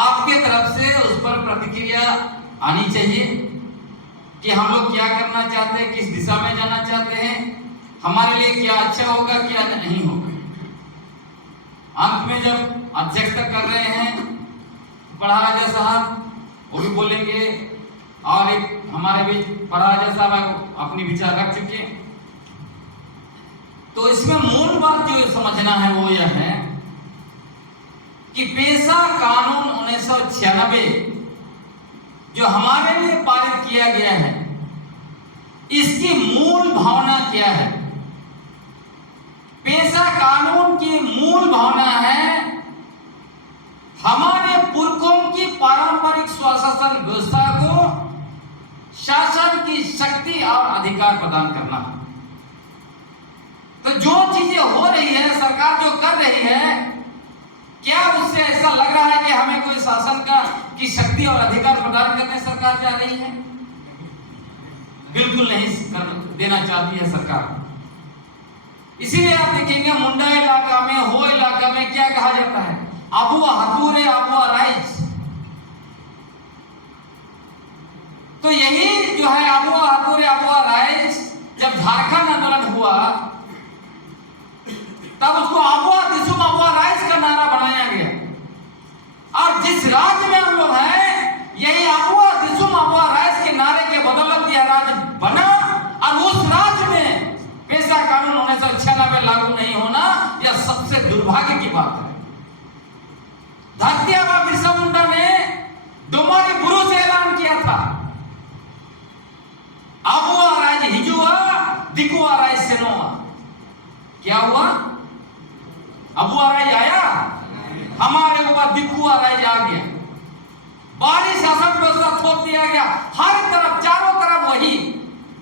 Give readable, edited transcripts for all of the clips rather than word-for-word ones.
आपके तरफ से उस पर प्रतिक्रिया आनी चाहिए कि हम लोग क्या करना चाहते हैं, किस दिशा में जाना चाहते हैं, हमारे लिए क्या अच्छा होगा क्या नहीं होगा। अंत में जब अध्यक्षता कर रहे हैं पढ़ाराजा साहब, वो भी बोलेंगे, और एक हमारे बीच पढ़ाराजा साहब अपनी विचार रख चुके हैं। तो इसमें मूल बात जो समझना है वो यह है कि पेशा कानून 1996 जो हमारे लिए पारित किया गया है, इसकी मूल भावना क्या है? पेशा कानून की मूल भावना है हमारे पुरखों की पारंपरिक स्वशासन व्यवस्था को शासन की शक्ति और अधिकार प्रदान करना। तो जो चीजें हो रही है, सरकार जो कर रही है, क्या उससे ऐसा लग रहा है कि हमें कोई शासन की शक्ति और अधिकार प्रदान करने सरकार जा रही है? बिल्कुल नहीं देना चाहती है सरकार। इसीलिए आप देखेंगे मुंडा इलाका में, हो इलाका में क्या कहा जाता है? अबुआ हतूरे अबुआ राइज। तो यही जो है अबुआ हतूरे अबुआ राइज, जब झारखंड आंदोलन हुआ तब उसको अबुआ दिसुम अबुआ राइज का नारा बनाया गया। और जिस राज्य में हम लोग हैं, यही अबुआ दिसुम अबुआ राइज के नारे के बदौलत यह राज्य बना। और उस राज्य में पेशा कानून 1996 लागू नहीं होना, यह सबसे दुर्भाग्य की बात है। धरती आबा बिरसा मुंडा ने डोमा के गुरु से ऐलान किया था, अबुआ राइज हिजुआ दिकुआ राइज सेनोआ। क्या हुआ? अबुआ राइज आया, हमारे ऊपर दिकुआ राइज आ गया। बाहरी शासन व्यवस्था थोप दिया गया, हर तरफ चारों तरफ वही।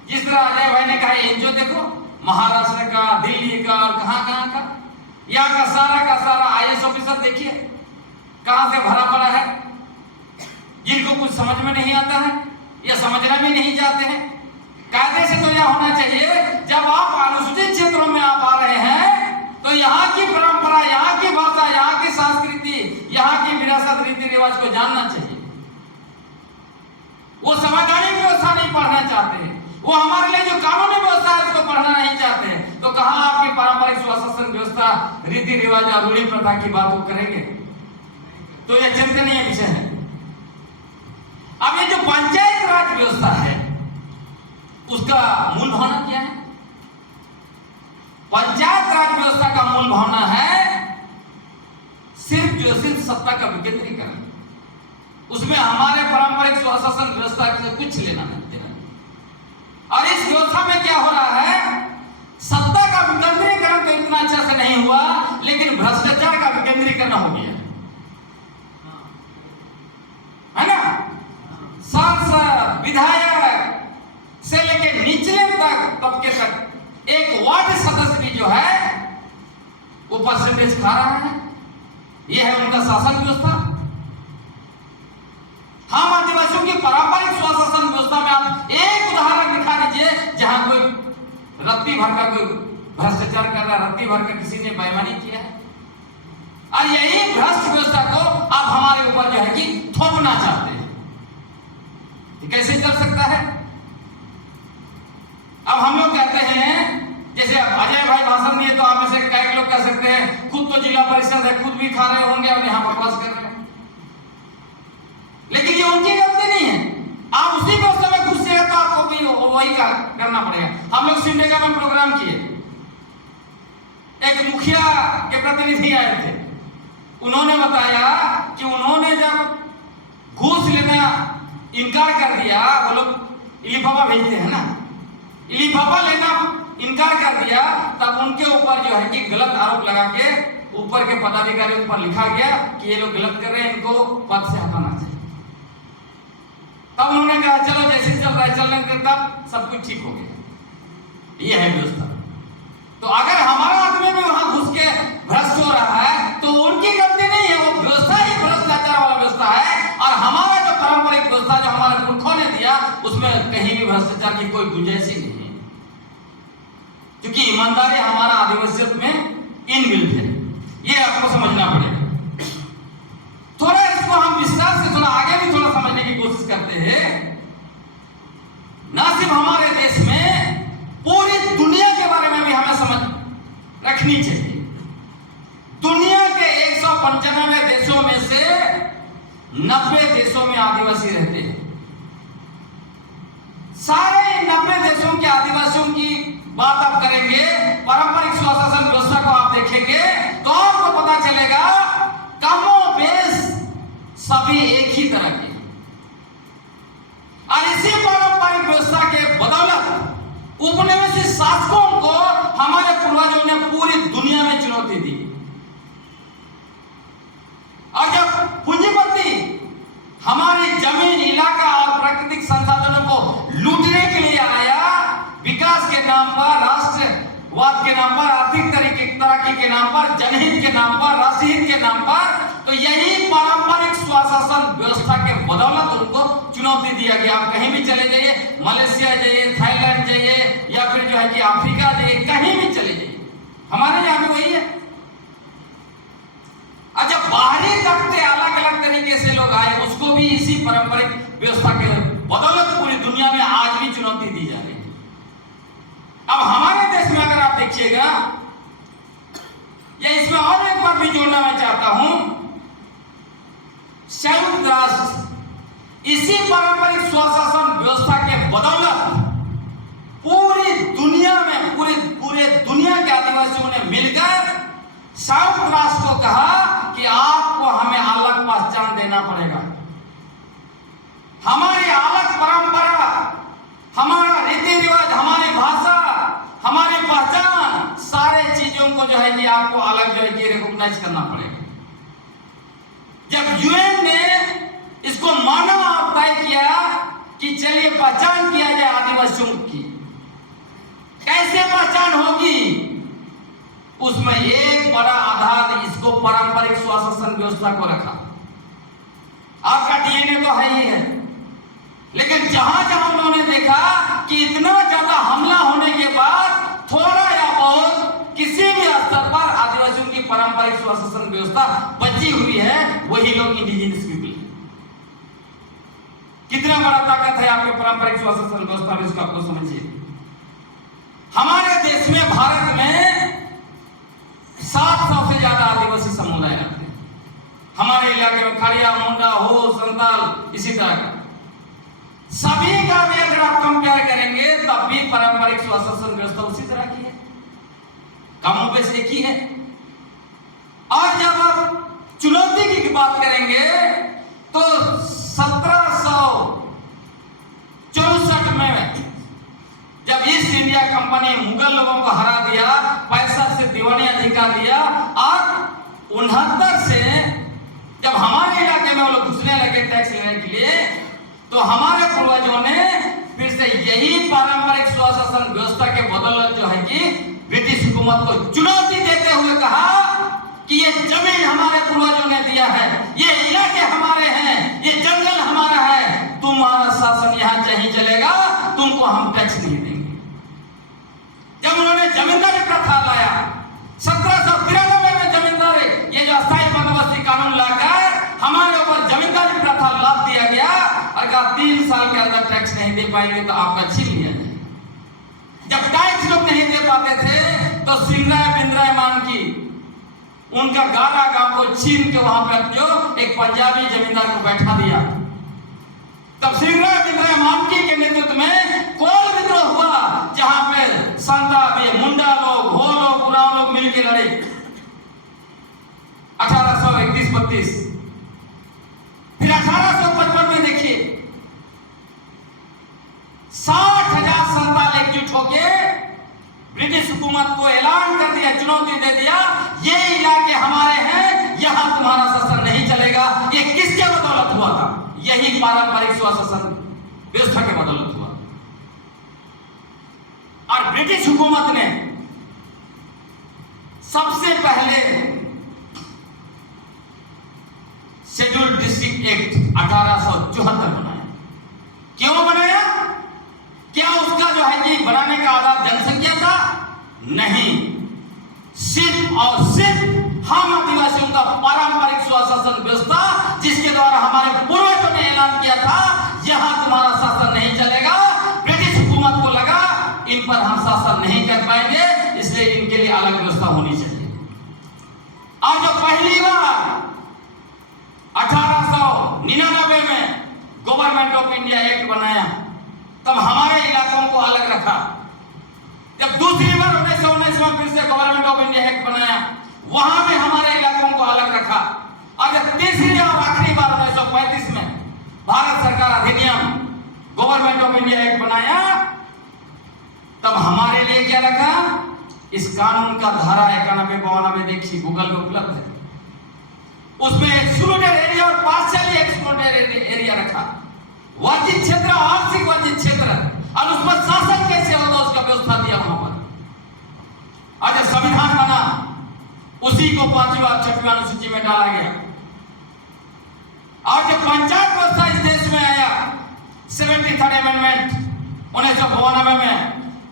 जिस तरह अजय भाई ने कहा, एनजीओ देखो, महाराष्ट्र का, दिल्ली का और कहां का, यहाँ का सारा आईएएस ऑफिसर देखिए कहां से भरा पड़ा है, जिनको कुछ समझ में नहीं आता है या समझना भी नहीं चाहते हैं। कायदे से तो यह होना चाहिए, जब आप अनुसूचित क्षेत्रों में आप आ रहे हैं तो यहाँ की परंपरा, यहाँ की भाषा, यहाँ की संस्कृति, यहाँ की विरासत, रीति रिवाज को जानना चाहिए। वो संवैधानिक व्यवस्था नहीं पढ़ना चाहते हैं, वो हमारे लिए जो कानूनी व्यवस्था है उसको पढ़ना नहीं चाहते हैं। तो कहां आपकी पारंपरिक स्वशासन व्यवस्था, रीति रिवाज और रूढ़ी प्रथा की बात वो करेंगे? तो यह चिंतनीय विषय है। अब ये जो पंचायत राज व्यवस्था है, उसका मूल भावना क्या है? पंचायत राज व्यवस्था का मूल भावना है सिर्फ सत्ता का विकेंद्रीकरण। उसमें हमारे पारंपरिक स्वशासन व्यवस्था से कुछ लेना नहीं देना। और इस व्यवस्था में क्या हो रहा है? सत्ता का विकेंद्रीकरण तो इतना अच्छा से नहीं हुआ, लेकिन भ्रष्टाचार का विकेंद्रीकरण हो गया है ना। सांसद, विधायक से लेकर निचले तबके तक एक वार्ड सदस्य भी जो है वो परसेंटेज खा रहा है। यह है उनका शासन व्यवस्था। हम आदिवासियों की पारंपरिक स्वशासन व्यवस्था में आप एक उदाहरण दिखा दीजिए जहां कोई रत्ती भर का कोई भ्रष्टाचार कर रहा है, रत्ती भर का किसी ने बेईमानी किया है। और यही भ्रष्ट व्यवस्था को आप हमारे ऊपर जो है कि थोपना चाहते हैं। कैसे चल सकता है? अब हम लोग कहते हैं, जैसे अजय भाई भाषण दिए तो आप में से कई लोग कह सकते हैं खुद तो जिला परिषद है, खुद भी खा रहे होंगे और यहां बकवास कर रहे हैं। लेकिन ये उनकी गलती नहीं है। आप उसी व्यवस्था में घुसेगा तो आपको भी वही करना पड़ेगा। हम लोग सिमडेगा में प्रोग्राम किए, एक मुखिया के प्रतिनिधि आए थे। उन्होंने बताया कि उन्होंने जब घूस लेना इनकार कर दिया, वो लोग लिफाफा भेजते हैं ना, लिफाफा लेना इनकार कर दिया, तब उनके ऊपर जो है कि गलत आरोप लगा के ऊपर के पदाधिकारियों पर लिखा गया कि ये लोग गलत कर रहे हैं, इनको पद से हटाना चाहिए। तब उन्होंने कहा चलो जैसे चल रहा है चलने दे, तब सब कुछ ठीक हो गया। ये है व्यवस्था। तो अगर हमारा आदमी भी वहां घुस के भ्रष्ट हो रहा है तो उनकी गलती नहीं है, वो व्यवस्था ही भ्रष्टाचार वाला व्यवस्था है। और हमारा जो पारंपरिक व्यवस्था जो हमारे पुरखों ने दिया, उसमें कहीं भी भ्रष्टाचार की कोई गुंजाइश ही नहीं है, क्योंकि ईमानदारी हमारा आदिवासियत में इनबिल्ट है। ये आपको समझना पड़ेगा। थोड़ा इसको हम थे, न सिर्फ हमारे देश में, पूरी दुनिया के बारे में भी हमें समझ रखनी चाहिए। दुनिया के 195 देशों में से 90 देशों में आदिवासी रहते हैं। सारे 90 देशों के आदिवासियों की बात आप करेंगे, पारंपरिक स्वशासन व्यवस्था को आप देखेंगे तो आपको पता चलेगा कमोबेश सभी एक ही तरह के। और इसी पारंपरिक व्यवस्था के बदौलत उपनिवेशी शासकों को हमारे पूर्वजों ने पूरी दुनिया में चुनौती दी। और जब पूंजीपति हमारी जमीन, इलाका और प्राकृतिक संसाधनों को लूटने के लिए आया, विकास के नाम पर, राष्ट्रवाद के नाम पर, आर्थिक तरक्की के नाम पर, जनहित के नाम पर, राष्ट्रहित के नाम पर, तो यही पारंपरिक स्वशासन व्यवस्था के बदौलत उनको चुनौती दिया गया। आप कहीं भी चले जाइए, मलेशिया जाइए, थाईलैंड जाइए, या फिर जो है कि अफ्रीका जाइए, कहीं भी चले जाइए, हमारे यहाँ भी वही है। और जब बाहरी तख्ते अलग अलग तरीके से लोग आए, उसको भी इसी पारंपरिक व्यवस्था के बदौलत पूरी दुनिया में आज भी चुनौती दी जा रही है। अब हमारे देश में अगर आप देखिएगा, या इसमें और एक बात भी जोड़ना मैं चाहता हूं, संयुक्त राष्ट्र इसी पारंपरिक स्वशासन व्यवस्था के बदौलत पूरी दुनिया में, पूरे दुनिया के आदिवासियों ने मिलकर संयुक्त राष्ट्र को कहा कि आपको हमें अलग पहचान देना पड़ेगा। हमारी अलग परंपरा, हमारा रीति रिवाज, हमारी भाषा, हमारी पहचान, सारे चीजों को जो है कि आपको अलग जो है कि रिकॉग्नाइज करना पड़ेगा। जब यूएन ने इसको माना और तय किया कि चलिए पहचान किया जाए आदिवासियों की, कैसे पहचान होगी, उसमें एक बड़ा आधार इसको पारंपरिक स्वशासन व्यवस्था को रखा। आपका डीएनए तो है ही है, लेकिन जहां जहां उन्होंने देखा कि इतना ज्यादा हमला होने के बाद थोड़ा या बहुत किसी भी स्तर पर आदिवासियों की पारंपरिक स्वशासन व्यवस्था बची हुई है, वही लोग इंडिजिनस पीपल। कितना बड़ा ताकत है आपके पारंपरिक स्वशासन व्यवस्था में, इसको आपको समझिए। हमारे देश में, भारत में 700 से ज्यादा आदिवासी समुदाय रहते हैं। हमारे इलाके में खड़िया, मुंडा, हो, संताल, इसी तरह का सभी का भी अगर आप कंपेयर करेंगे तब भी पारंपरिक स्वशासन व्यवस्था उसी तरह की है, कमोबेश एक ही है। और जब आप चुनौती की बात करेंगे तो 1764 में जब ईस्ट इंडिया कंपनी मुगल लोगों को हरा दिया, 65 से दीवानी अधिकार दिया, और 69 से जब हमारे इलाके में वो लोग घुसने लगे टैक्स लेने के लिए, तो हमारे पूर्वजों ने फिर से यही पारंपरिक स्वशासन व्यवस्था के बदौलत जो है कि ब्रिटिश हुकूमत को चुनौती देते हुए कहा कि ये जमीन हमारे पूर्वजों ने दिया है, ये इलाके हमारे हैं, ये जंगल हमारा है, तुम्हारा शासन यहाँ नहीं चलेगा, तुमको हम टैक्स नहीं देंगे। जब उन्होंने जमींदारी प्रथा लाया, 1793 में जमींदारी, ये जो अस्थायी बंदोबस्ती कानून लाकर हमारे ऊपर जमींदारी प्रथा लाद दिया गया, और कहा 3 साल के अंदर टैक्स नहीं दे पाएंगे तो आपका छीन लिया जाए। जब टैक्स लोग नहीं दे पाते थे तो सिंगराय बिंद्राय मान की उनका गारा गांव को छीन के वहां पर जो एक पंजाबी जमींदार को बैठा दिया। तब सिंगराय बिंद्राय मानकी के नेतृत्व में कोल विद्रोह हुआ, जहां पे संता, मुंडा लोग, हो लोग, उराव लोग मिलकर लड़े 1831-32। फिर 1855 में देखिए 60,000 संताल एकजुट होके ब्रिटिश हुकूमत को ऐलान कर दिया, चुनौती दे दिया, ये इलाके हमारे हैं, यहां तुम्हारा शासन नहीं चलेगा। ये किसके बदौलत हुआ था? यही पारंपरिक स्वशासन व्यवस्था के बदौलत हुआ। और ब्रिटिश हुकूमत ने सबसे पहले शेड्यूल्ड डिस्ट्रिक्ट एक्ट 1874 बनाया। क्यों बनाया? क्या उसका जो है कि बनाने का आधार जनसंख्या था? नहीं, सिर्फ और सिर्फ हम आदिवासियों का पारंपरिक स्वशासन व्यवस्था, जिसके द्वारा हमारे पूर्वजों ने ऐलान किया था यहाँ तुम्हारा शासन नहीं चलेगा। ब्रिटिश हुकूमत को लगा इन पर हम शासन नहीं कर पाएंगे, इसलिए इनके लिए अलग व्यवस्था होनी चाहिए। और जो पहली बार 1899 में गवर्नमेंट ऑफ इंडिया एक्ट बनाया, तब हमारे इलाकों को अलग रखा। जब दूसरी बार 1919 में फिर से गवर्नमेंट ऑफ इंडिया एक्ट बनाया, वहां में हमारे इलाकों को अलग रखा। और जब तीसरी और आखिरी बार 1935 में भारत सरकार अधिनियम गवर्नमेंट ऑफ इंडिया एक्ट बनाया, तब हमारे लिए क्या रखा? इस कानून का धारा 91-92 देखिए, गूगल में उपलब्ध है। उसमें एक्सक्लूडेड एरिया और पार्शियली एक्सक्लूडेड एरिया रखा, वर्जित क्षेत्र, आंशिक वर्जित क्षेत्र, और उस पर शासन कैसे होगा उसका व्यवस्था दिया वहां पर। और जब संविधान बना, उसी को 5वीं और 6वीं अनुसूची में डाला गया। और जब पंचायत व्यवस्था इस देश में आया, 73rd अमेंडमेंट 1992 में,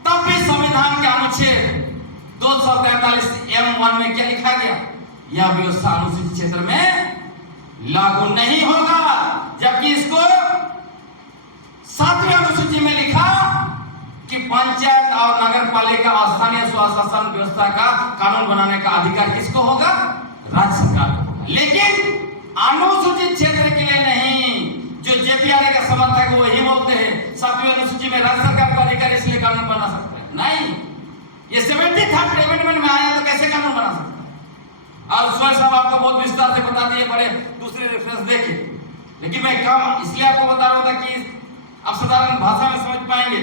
तब भी संविधान के अनुच्छेद 243(m)(1) में क्या लिखा गया? यह व्यवस्था अनुसूचित क्षेत्र में लागू नहीं होगा। जबकि इसको 7वीं अनुसूची में लिखा कि पंचायत और नगर पालिका और स्थानीय स्वशासन व्यवस्था का कानून बनाने का अधिकार किसको होगा? राज्य सरकार को होगा। लेकिन अनुसूचित क्षेत्र के लिए नहीं। जो जेपीआरए का समर्थक है वही बोलते हैं 7वीं अनुसूची में राज्य सरकार का अधिकार, इसलिए कानून बना सकता है। नहीं, ये 73rd अमेंडमेंट में आया तो कैसे कानून बना सकता है? और सुरेश साहब आपको बहुत विस्तार से बता दिए, बड़े दूसरे रेफरेंस देखे, लेकिन मैं काम इसलिए आपको बता रहा था कि आप साधारण भाषा में समझ पाएंगे।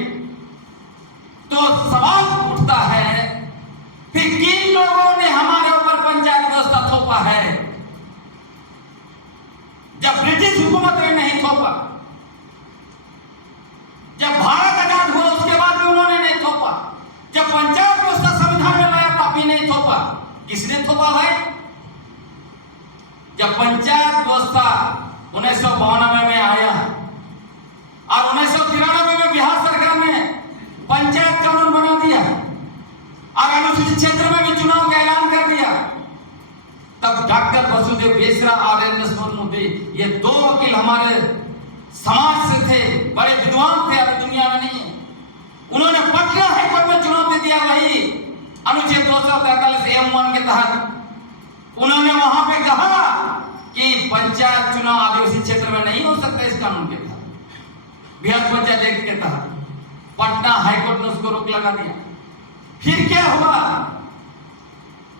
तो सवाल उठता है, फिर किन लोगों ने हमारे ऊपर पंचायत व्यवस्था थोपा है? जब ब्रिटिश हुकूमत ने नहीं थोपा, जब भारत आजाद हुआ उसके बाद भी उन्होंने नहीं थोपा, जब पंचायत व्यवस्था संविधान में लाया तब भी नहीं थोपा। किसने थोपा भाई? जब पंचायत व्यवस्था 1992 में आया और 1993 में बिहार सरकार ने पंचायत कानून बना दिया और अनुसूचित क्षेत्र में भी चुनाव का ऐलान कर दिया, तब डॉक्टर वसुदेव बेसरा और एन.एस. मुर्मू, ये 2 वकील हमारे समाज से थे, बड़े विद्वान थे, अभी दुनिया में नहीं है। उन्होंने पटना हाईकोर्ट में चुनाव दे दिया, वही अनुच्छेद 243(m)(1) के तहत। उन्होंने वहां पे कहा कि पंचायत चुनाव आदिवासी क्षेत्र में नहीं हो सकता इस कानून के तहत, बिहार पंचायत एक्ट के तहत। पटना हाईकोर्ट ने उसको रोक लगा दिया। फिर क्या हुआ?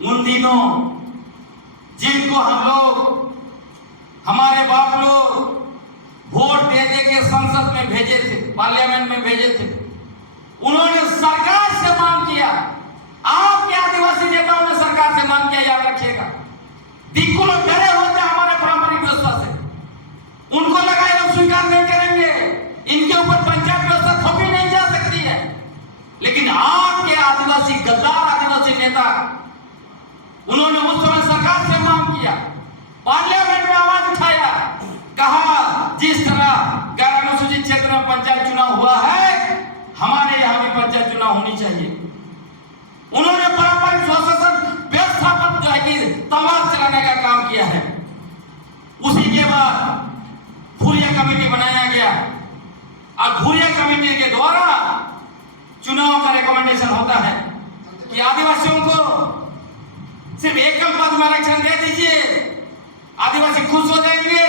उन दिनों जिनको हम लोग, हमारे बाप लोग वोट दे दे के संसद में भेजे थे, पार्लियामेंट में भेजे थे, उन्होंने सरकार से मांग किया, आपके आदिवासी नेताओं ने सरकार से मांग किया, याद रखिएगा। दिक्कू लोग डरे होते हमारे पारंपरिक व्यवस्था से, उनको लगा ये लोग स्वीकार नहीं करेंगे, इनके ऊपर पंचायत व्यवस्था थोपी नहीं जा सकती है। लेकिन आपके आदिवासी गद्दार आदिवासी नेता, उन्होंने उस समय सरकार से मांग किया, पार्लियामेंट में आवाज उठाया, कहा जिस तरह गैर अनुसूचित क्षेत्र में पंचायत चुनाव हुआ है, हमारे यहाँ भी पंचायत चुनाव होनी चाहिए। उन्होंने पारंपरिक स्वशासन व्यवस्था पर जो है कि तलवार चलाने का काम किया है। उसी के बाद भूरिया कमेटी बनाया गया और भूरिया कमेटी के द्वारा चुनाव का रिकमेंडेशन होता है कि आदिवासियों को सिर्फ एकल पद में आरक्षण दे दीजिए, आदिवासी खुश हो जाएंगे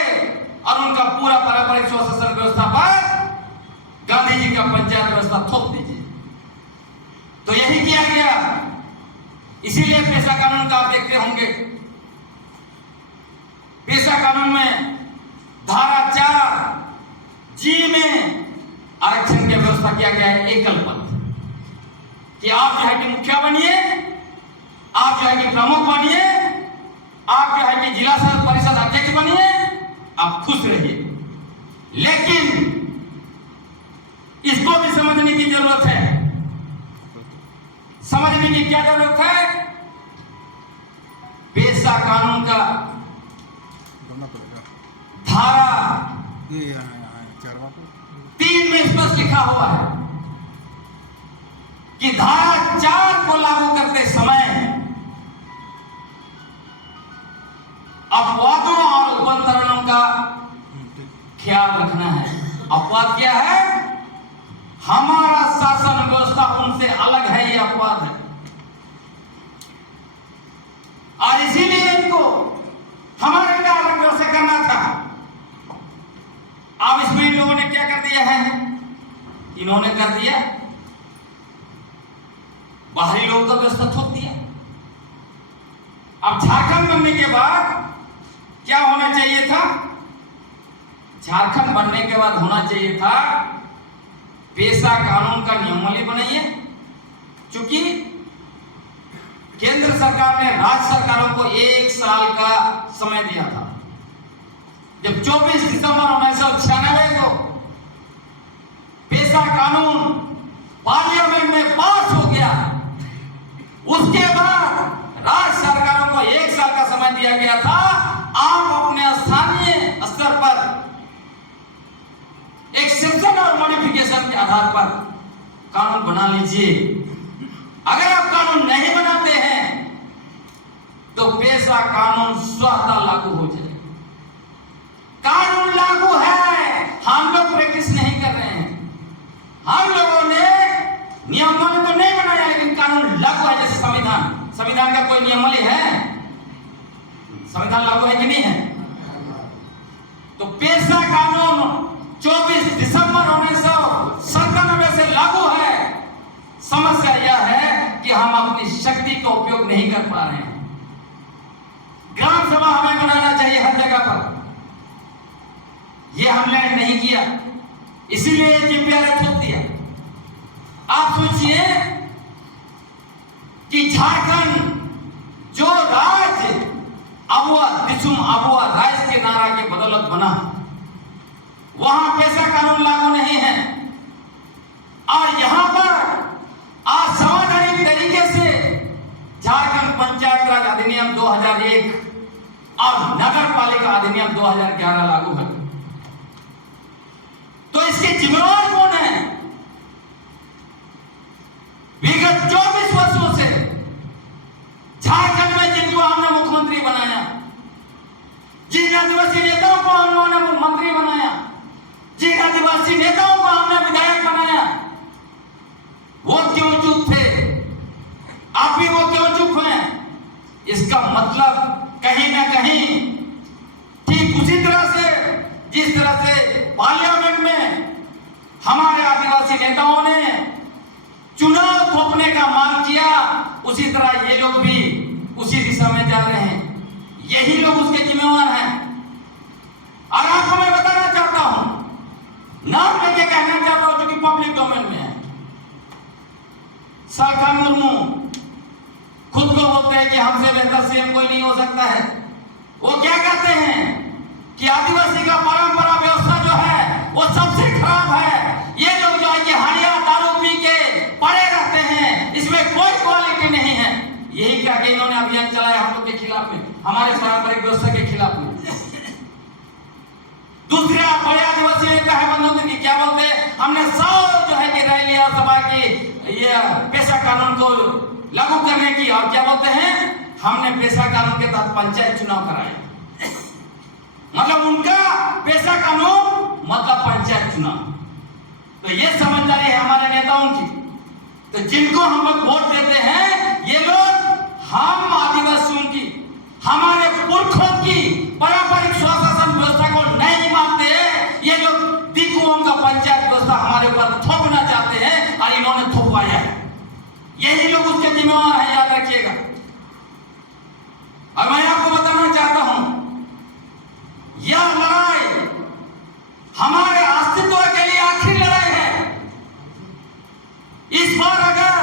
और उनका पूरा पारंपरिक स्वशासन व्यवस्था पर गांधी जी का पंचायत व्यवस्था थोप दीजिए। तो यही किया गया। इसीलिए पेशा कानून का आप देखते होंगे, पेशा कानून में धारा 4G में आरक्षण की व्यवस्था किया गया है, एकल पद, कि आप जो है कि मुखिया बनिए, आप जो है कि प्रमुख बनिए, आप जो है कि जिला परिषद अध्यक्ष बनिए, आप खुश रहिए। लेकिन इसको भी समझने की जरूरत है। समझने की क्या जरूरत है? पेशा कानून का धारा 3 में स्पष्ट लिखा हुआ है कि धारा 4 को लागू करते समय अपवादों और उपंतरणों का ख्याल रखना है। अपवाद क्या है? हमारा शासन व्यवस्था उनसे अलग है, ये अपवाद है। और इसीलिए इनको हमारे लिए अलग व्यवस्था करना था। अब इसमें इन लोगों ने क्या कर दिया है? इन्होंने कर दिया बाहरी लोगों का व्यवस्था थोप दिया। अब झारखंड बनने के बाद क्या होना चाहिए था? झारखंड बनने के बाद होना चाहिए था पेशा कानून का नियमावली बनाइए। चूंकि केंद्र सरकार ने राज्य सरकारों को 1 साल का समय दिया था। जब 24 दिसंबर 1996 को पेशा कानून पार्लियामेंट में पास हो गया, उसके बाद राज्य सरकारों को 1 साल का समय दिया गया था। आप अपने स्थानीय स्तर पर एक सेक्शन और मॉडिफिकेशन के आधार पर कानून बना लीजिए। अगर आप कानून नहीं बनाते हैं तो पेशा कानून स्वतः लागू हो जाए। कानून लागू है, हम लोग प्रैक्टिस नहीं कर रहे हैं। हम लोगों ने नियमावली तो नहीं बनाया, लेकिन कानून लागू है। जैसे संविधान का कोई नियमावली है? संविधान लागू है कि नहीं है? तो पेशा कानून 24 दिसंबर 1997 से लागू है। समस्या यह है कि हम अपनी शक्ति का उपयोग नहीं कर पा रहे हैं। ग्राम सभा हमें बनाना चाहिए हर जगह पर, यह हमने नहीं किया, इसीलिए जीपीआर थोप दिया। आप सोचिए कि झारखंड जो राज्य अबुआ दिसुम अबुआ राज्य के नारा के बदौलत बना, वहां पेशा कानून लागू नहीं है। और यहां पर असंवैधानिक तरीके से झारखंड पंचायत राज अधिनियम 2001 और नगर पालिका अधिनियम 2011 लागू है। तो इसके जिम्मेवार कौन है? विगत 24 वर्षों से झारखंड में जिनको हमने मुख्यमंत्री बनाया, जिन आदिवासी नेताओं को हमने मंत्री बनाया, जिन आदिवासी नेताओं को हमने विधायक बनाया, वो क्यों चुप थे? आप भी वो क्यों चुप हैं? इसका मतलब कहीं ना कहीं ठीक उसी तरह से जिस तरह से पार्लियामेंट में हमारे आदिवासी नेताओं ने चुनाव थोपने का मांग किया, उसी तरह ये लोग भी उसी दिशा में जा रहे हैं। यही लोग उसके जिम्मेवार हैं। और आपको मैं बताना चाहता हूं, नाम लेके कहना चाहता हूं, क्योंकि पब्लिक डोमेन में है। शाखा मुर्मू खुद को बोलते हैं कि हमसे बेहतर सीएम कोई नहीं हो सकता है। वो क्या कहते हैं कि आदिवासी का परंपरा व्यवस्था जो है वो सबसे खराब है। ये लोग जो है कि हरिया दारू पी के पड़े रहते हैं, इसमें कोई क्वालिटी नहीं है। यही क्या कि इन्होंने अभियान चलाया हम लोग के खिलाफ में, हमारे पारंपरिक व्यवस्था के खिलाफ में। दूसरे बड़े आदिवासी नेता है मनोज की क्या बोलते हैं, हमने सब जो है कि रैली और सभा की ये पेशा कानून को लागू करने की, और क्या बोलते हैं, हमने पेशा कानून के तहत पंचायत चुनाव कराए। मतलब उनका पेशा कानून मतलब पंचायत चुनाव। तो ये समझदारी है हमारे नेताओं की। तो जिनको हम लोग वोट देते हैं, ये लोग हम आदिवासियों की, हमारे पुरखों की पारंपरिक स्वशासन व्यवस्था को नहीं मानते। ये लोग दिकुओं का पंचायत व्यवस्था हमारे ऊपर थोपना चाहते हैं, और इन्होंने थोपवाया है। यही लोग उसके जिम्मेवार हैं, याद रखिएगा। और मैं आपको बताना चाहता हूं, यह लड़ाई हमारे अस्तित्व के लिए आखिरी लड़ाई है। इस बार अगर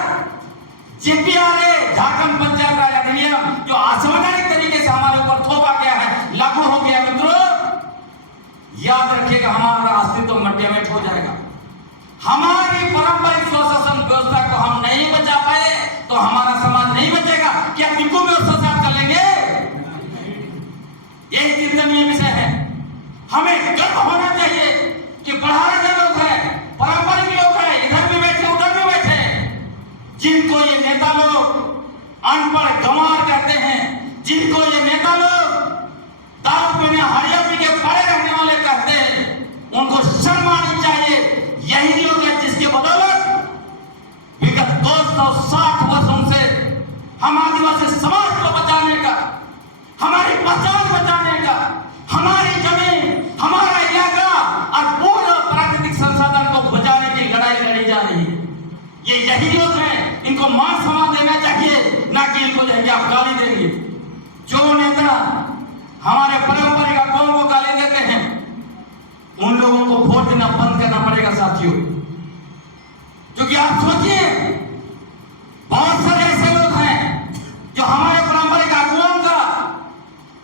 जीपीआरए झारखंड पंचायत राज अधिनियम जो असंवैधानिक तरीके से हमारे ऊपर थोपा गया है लागू हो गया, मित्रों याद रखिएगा हमारा अस्तित्व मट्टीमेट हो जाएगा। हमारी पारंपरिक स्वशासन व्यवस्था को हम नहीं बचा पाए तो हमारा समाज नहीं बचेगा। क्या दिक्कू व्यवस्था से आप कर लेंगे? यही चिंतनीय विषय है। हमें गर्व होना चाहिए कि पढ़ाए गए लोग हैं, पारंपरिक लोग हैं, इधर भी बैठे उधर भी बैठे, जिनको ये नेता लोग अनपढ़ गंवार कहते हैं, जिनको ये नेता लोग दारू पीने हरिया पी के पड़े रहने वाले कहते हैं, उनको शर्म आनी उन लोगों को वोट देना बंद करना पड़ेगा साथियों। क्योंकि आप सोचिए, बहुत सारे ऐसे लोग हैं जो हमारे पारंपरिक आगुओं का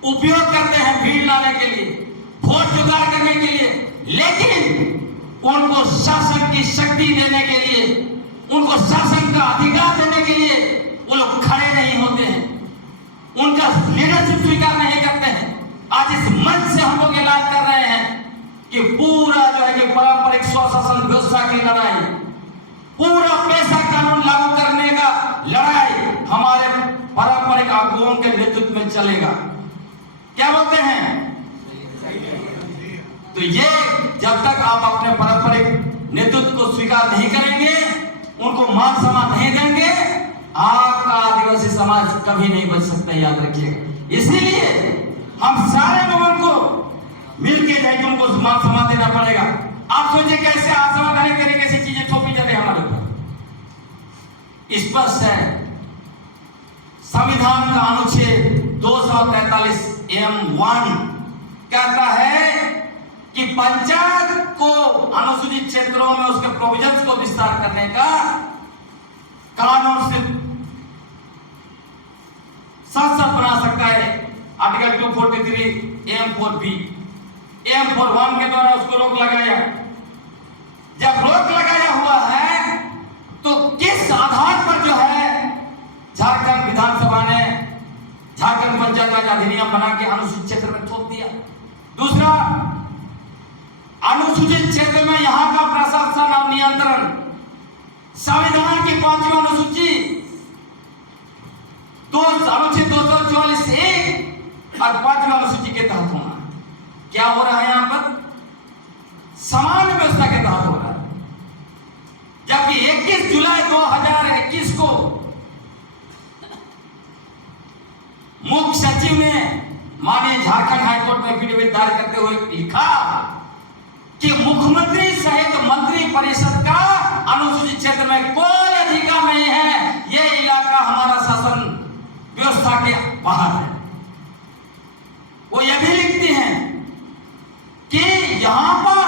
उपयोग करते हैं भीड़ लाने के लिए, वोट जुगाड़ करने के लिए, लेकिन उनको शासन की शक्ति देने के लिए, उनको शासन का अधिकार देने के लिए वो लोग खड़े नहीं होते हैं, उनका लीडरशिप स्वीकार नहीं करते हैं। आज इस मंच से हम लोग ऐलान कर रहे हैं कि पूरा जो है कि पारंपरिक स्वशासन व्यवस्था की लड़ाई, पूरा पेशा कानून लागू करने का लड़ाई हमारे पारंपरिक आगुओं के नेतृत्व में चलेगा। क्या बोलते हैं? तो ये जब तक आप अपने पारंपरिक नेतृत्व को स्वीकार नहीं करेंगे, उनको मान सम्मान नहीं देंगे, आपका आदिवासी समाज कभी नहीं बच सकता, याद रखिएगा। इसीलिए हम सारे लोगों को मिलकर जाए, उनको मान सम्मान देना पड़ेगा। आप सोचिए कैसे असंवैधानिक तरीके से चीजें थोपी जा रही है हमारे ऊपर। स्पष्ट है, संविधान का अनुच्छेद 243(1) कहता है कि पंचायत को अनुसूचित क्षेत्रों में उसके प्रोविजंस को विस्तार करने का कानून से संसद बना सकता है। आर्टिकल 243(4)(b) (4)(1) के द्वारा उसको रोक लगाया। जब रोक लगाया हुआ है तो किस आधार पर जो है झारखंड विधानसभा ने झारखंड पंचायत राज अधिनियम बना के अनुसूचित क्षेत्र में थोप दिया? दूसरा, अनुसूचित क्षेत्र में यहां का प्रशासन और नियंत्रण संविधान की 5वीं अनुसूची अनुच्छेद 244(1) और 5वीं अनुसूची के तहत होना। क्या हो रहा है यहां पर? समान व्यवस्था के तहत हो रहा है। जबकि 21 जुलाई 2021 को मुख्य सचिव ने माननीय झारखंड हाईकोर्ट में एफिडेविट दायर करते हुए लिखा कि मुख्यमंत्री सहित मंत्री परिषद का अनुसूचित क्षेत्र में कोई अधिकार नहीं है, यह इलाका हमारा शासन व्यवस्था के बाहर है। वो यह भी लिखते हैं कि यहां पर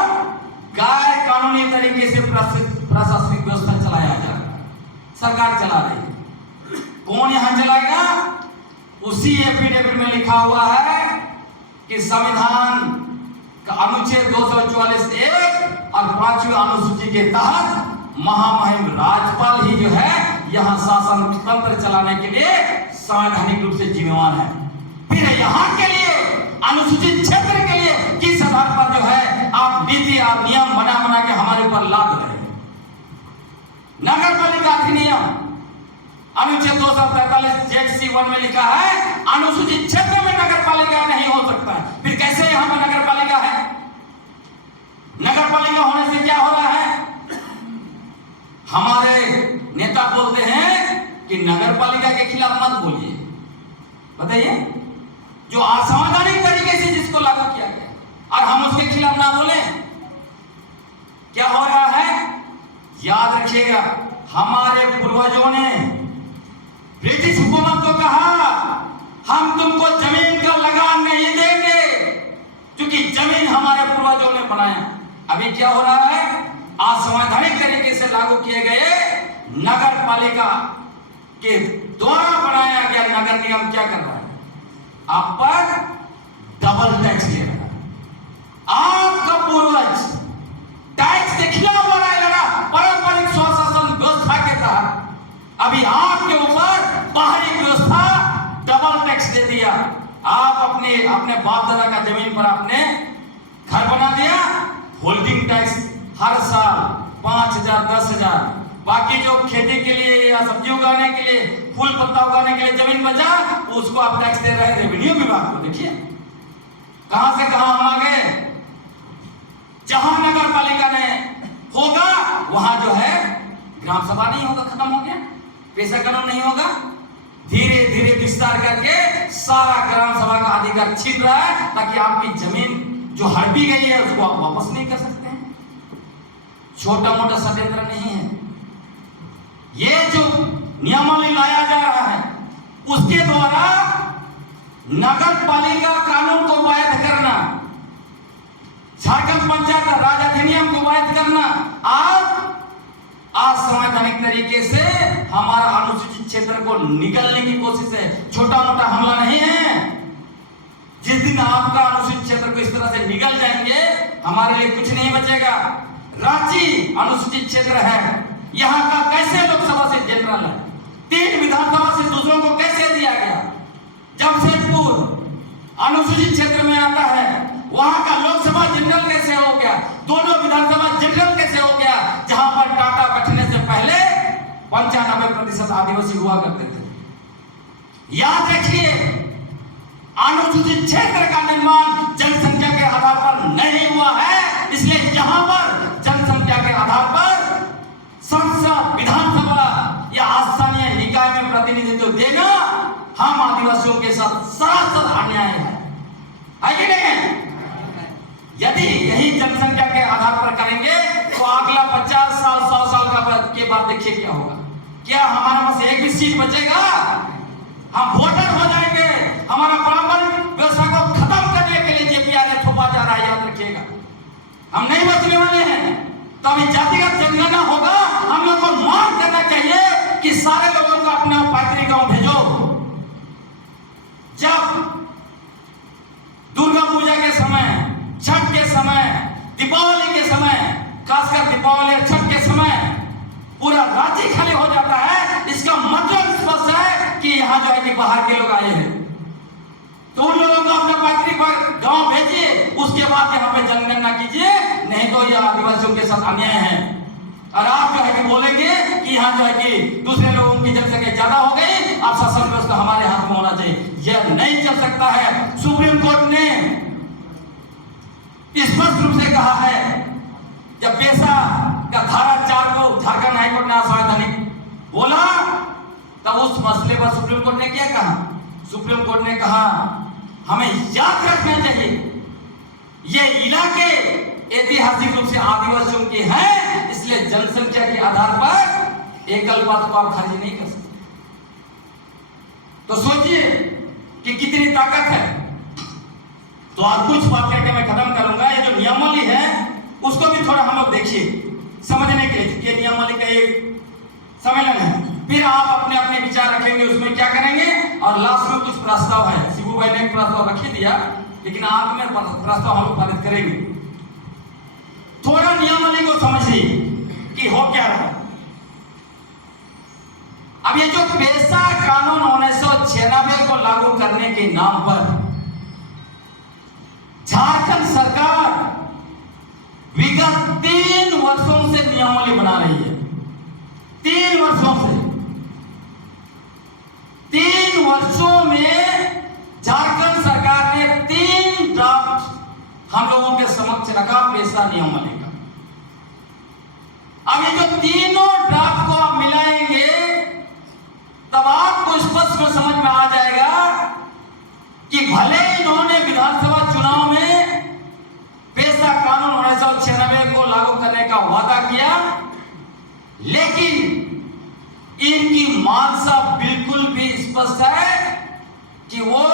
गैर कानूनी तरीके से प्रशासनिक व्यवस्था चलाया जा रहा है, सरकार चला रही है। कौन यहां चलाएगा? उसी एफिडेविट में लिखा हुआ है कि संविधान का अनुच्छेद 244(1) और 5वीं अनुसूची के तहत महामहिम राज्यपाल ही जो है यहां शासन तंत्र चलाने के लिए संवैधानिक रूप से जिम्मेवार है। फिर यहां के लिए अनुसूचित क्षेत्र के लिए किस आधार पर जो है आप नीति और नियम बना के हमारे ऊपर लाद रहे हैं? नगर पालिका अधिनियम अनुच्छेद 243(1) में लिखा है अनुसूचित क्षेत्र में नगर पालिका नहीं हो सकता है। फिर कैसे यहां पर नगर पालिका है? नगर पालिका होने से क्या हो रहा है? हमारे नेता बोलते हैं कि नगर पालिका के खिलाफ मत बोलिए। बताइए, जो असंवैधानिक तरीके से जिसको लागू किया गया और हम उसके खिलाफ ना बोले, क्या हो रहा है? याद रखिएगा, हमारे पूर्वजों ने ब्रिटिश हुकूमत को कहा हम तुमको जमीन का लगान नहीं देंगे, क्योंकि जमीन हमारे पूर्वजों ने बनाया। अभी क्या हो रहा है? असंवैधानिक तरीके से लागू किए गए नगर पालिका के द्वारा बनाया गया नगर निगम क्या कर रहा है? आप पर डबल टैक्स ले रहा है। आपका पूर्वज टैक्स के खिलाफ लड़ाई लड़ा पारंपरिक स्वशासन व्यवस्था के तहत, अभी आपके ऊपर बाहरी व्यवस्था डबल टैक्स दे दिया। आप अपने बाप दादा का जमीन पर आपने घर बना दिया, होल्डिंग टैक्स हर साल 5,000 10,000, बाकी जो खेती के लिए या सब्जी उगाने के लिए, फूल पत्ता उगाने के लिए जमीन बचा, उसको आप टैक्स दे रहे हैं रेवेन्यू विभाग को। देखिए कहां से कहां हम आ गए। जहां नगर पालिका ने होगा वहां जो है ग्राम सभा नहीं होगा, खत्म हो गया, पेशा कानून नहीं होगा। धीरे धीरे विस्तार करके सारा ग्राम सभा का अधिकार छीन रहा है, ताकि आपकी जमीन जो हड़पी गई है उसको आप वापस नहीं कर सकते हैं। छोटा मोटा षड्यंत्र नहीं है। ये जो नियमावली लाया जा रहा है उसके द्वारा नगर पालिका कानून को वैध करना, झारखंड पंचायत राज अधिनियम को वायद करना, आज संवैधानिक तरीके से हमारा अनुसूचित क्षेत्र को निकलने की कोशिश है। छोटा मोटा हमला नहीं है। जिस दिन आपका अनुसूचित क्षेत्र को इस तरह से निकल जाएंगे, हमारे लिए कुछ नहीं बचेगा। रांची अनुसूचित क्षेत्र है, यहाँ का कैसे लोकसभा से जनरल है, 3 विधानसभा से दूसरों को कैसे दिया गया। जमशेदपुर अनुसूचित क्षेत्र में आता है, वहां का लोकसभा जनरल कैसे हो गया, दोनों विधानसभा जनरल कैसे हो गया, जहां पर टाटा बैठने से पहले 95% आदिवासी हुआ करते थे। याद रखिए, अनुसूचित क्षेत्र का निर्माण जनसंख्या के आधार पर नहीं हुआ है, इसलिए यहां पर जनसंख्या के आधार पर संसद, विधानसभा या स्थानीय निकाय में प्रतिनिधित्व देना हम आदिवासियों के साथ सरासर अन्याय है कि नहीं? यदि यही जनसंख्या के आधार पर करेंगे तो अगला 50 साल 100 साल के बाद देखिए क्या होगा। क्या हमारे पास एक भी सीट बचेगा? हम वोटर हो जाएंगे। हमारा पारंपरिक व्यवस्था को खत्म करने के लिए जेपीआर थोपा जा रहा है, याद रखिएगा। हम नहीं बचने वाले हैं। तो अभी जातिगत जनगणना होगा, हम लोग को मांग करना चाहिए कि सारे लोगों को अपना पैतृक गांव भेजो। जब दुर्गा पूजा के समय, छठ के समय, दीपावली के समय, खासकर दीपावली और छठ के समय पूरा राज्य खाली हो जाता है, इसका मतलब स्पष्ट है कि यहाँ जो है कि बाहर के लोग आए हैं। तो उन लोगों को अपना पैतृक गांव भेजिए, उसके बाद यहाँ पे जनगणना कीजिए, नहीं तो यह आदिवासियों के साथ अन्याय है। और आप जो है कि बोलेंगे कि यहाँ जो है कि दूसरे लोगों की जनसंख्या ज्यादा हो गई, अब शासन व्यवस्था हमारे हाथ में होना चाहिए, यह नहीं चल सकता है। सुप्रीम कोर्ट ने स्पष्ट रूप से कहा है, जब पेशा का धारा 4 को झारखंड हाईकोर्ट ने असंवैधानिक बोला, तब उस मसले पर सुप्रीम कोर्ट ने क्या कहा? सुप्रीम कोर्ट ने कहा हमें याद रखना चाहिए ये इलाके ऐतिहासिक रूप से आदिवासियों के हैं, इसलिए जनसंख्या के आधार पर एकल बात को आप खारिज नहीं कर सकते। तो सोचिए कि कितनी ताकत है। तो आज कुछ बात करके मैं खत्म करूंगा। ये जो नियमावली है उसको भी थोड़ा हम लोग देखिए समझने के लिए, क्योंकि नियमावली का एक सम्मेलन है। फिर आप अपने अपने विचार रखेंगे, उसमें क्या करेंगे। और लास्ट में कुछ प्रस्ताव है, शिबू भाई ने एक प्रस्ताव रख दिया, लेकिन आप में प्रस्ताव हम लोग पारित करेंगे। थोड़ा नियमावली को समझिए कि हो क्या रहा। अब ये जो पेशा कानून 1996 को लागू करने के नाम पर झारखंड सरकार विगत 3 वर्षों से नियमावली बना रही है। 3 वर्षों से, 3 वर्षों में झारखंड सरकार ने 3 ड्राफ्ट हम लोगों के समक्ष रखा पेशा नियमावली का। अब ये जो तीनों ड्राफ्ट को आप मिलाएंगे, तब आपको स्पष्ट में समझ में आ जाएगा कि भले इन्होंने विधानसभा चुनाव में पेशा कानून 1996 को लागू करने का वादा किया, लेकिन इनकी मानसा बिल्कुल भी स्पष्ट है कि वो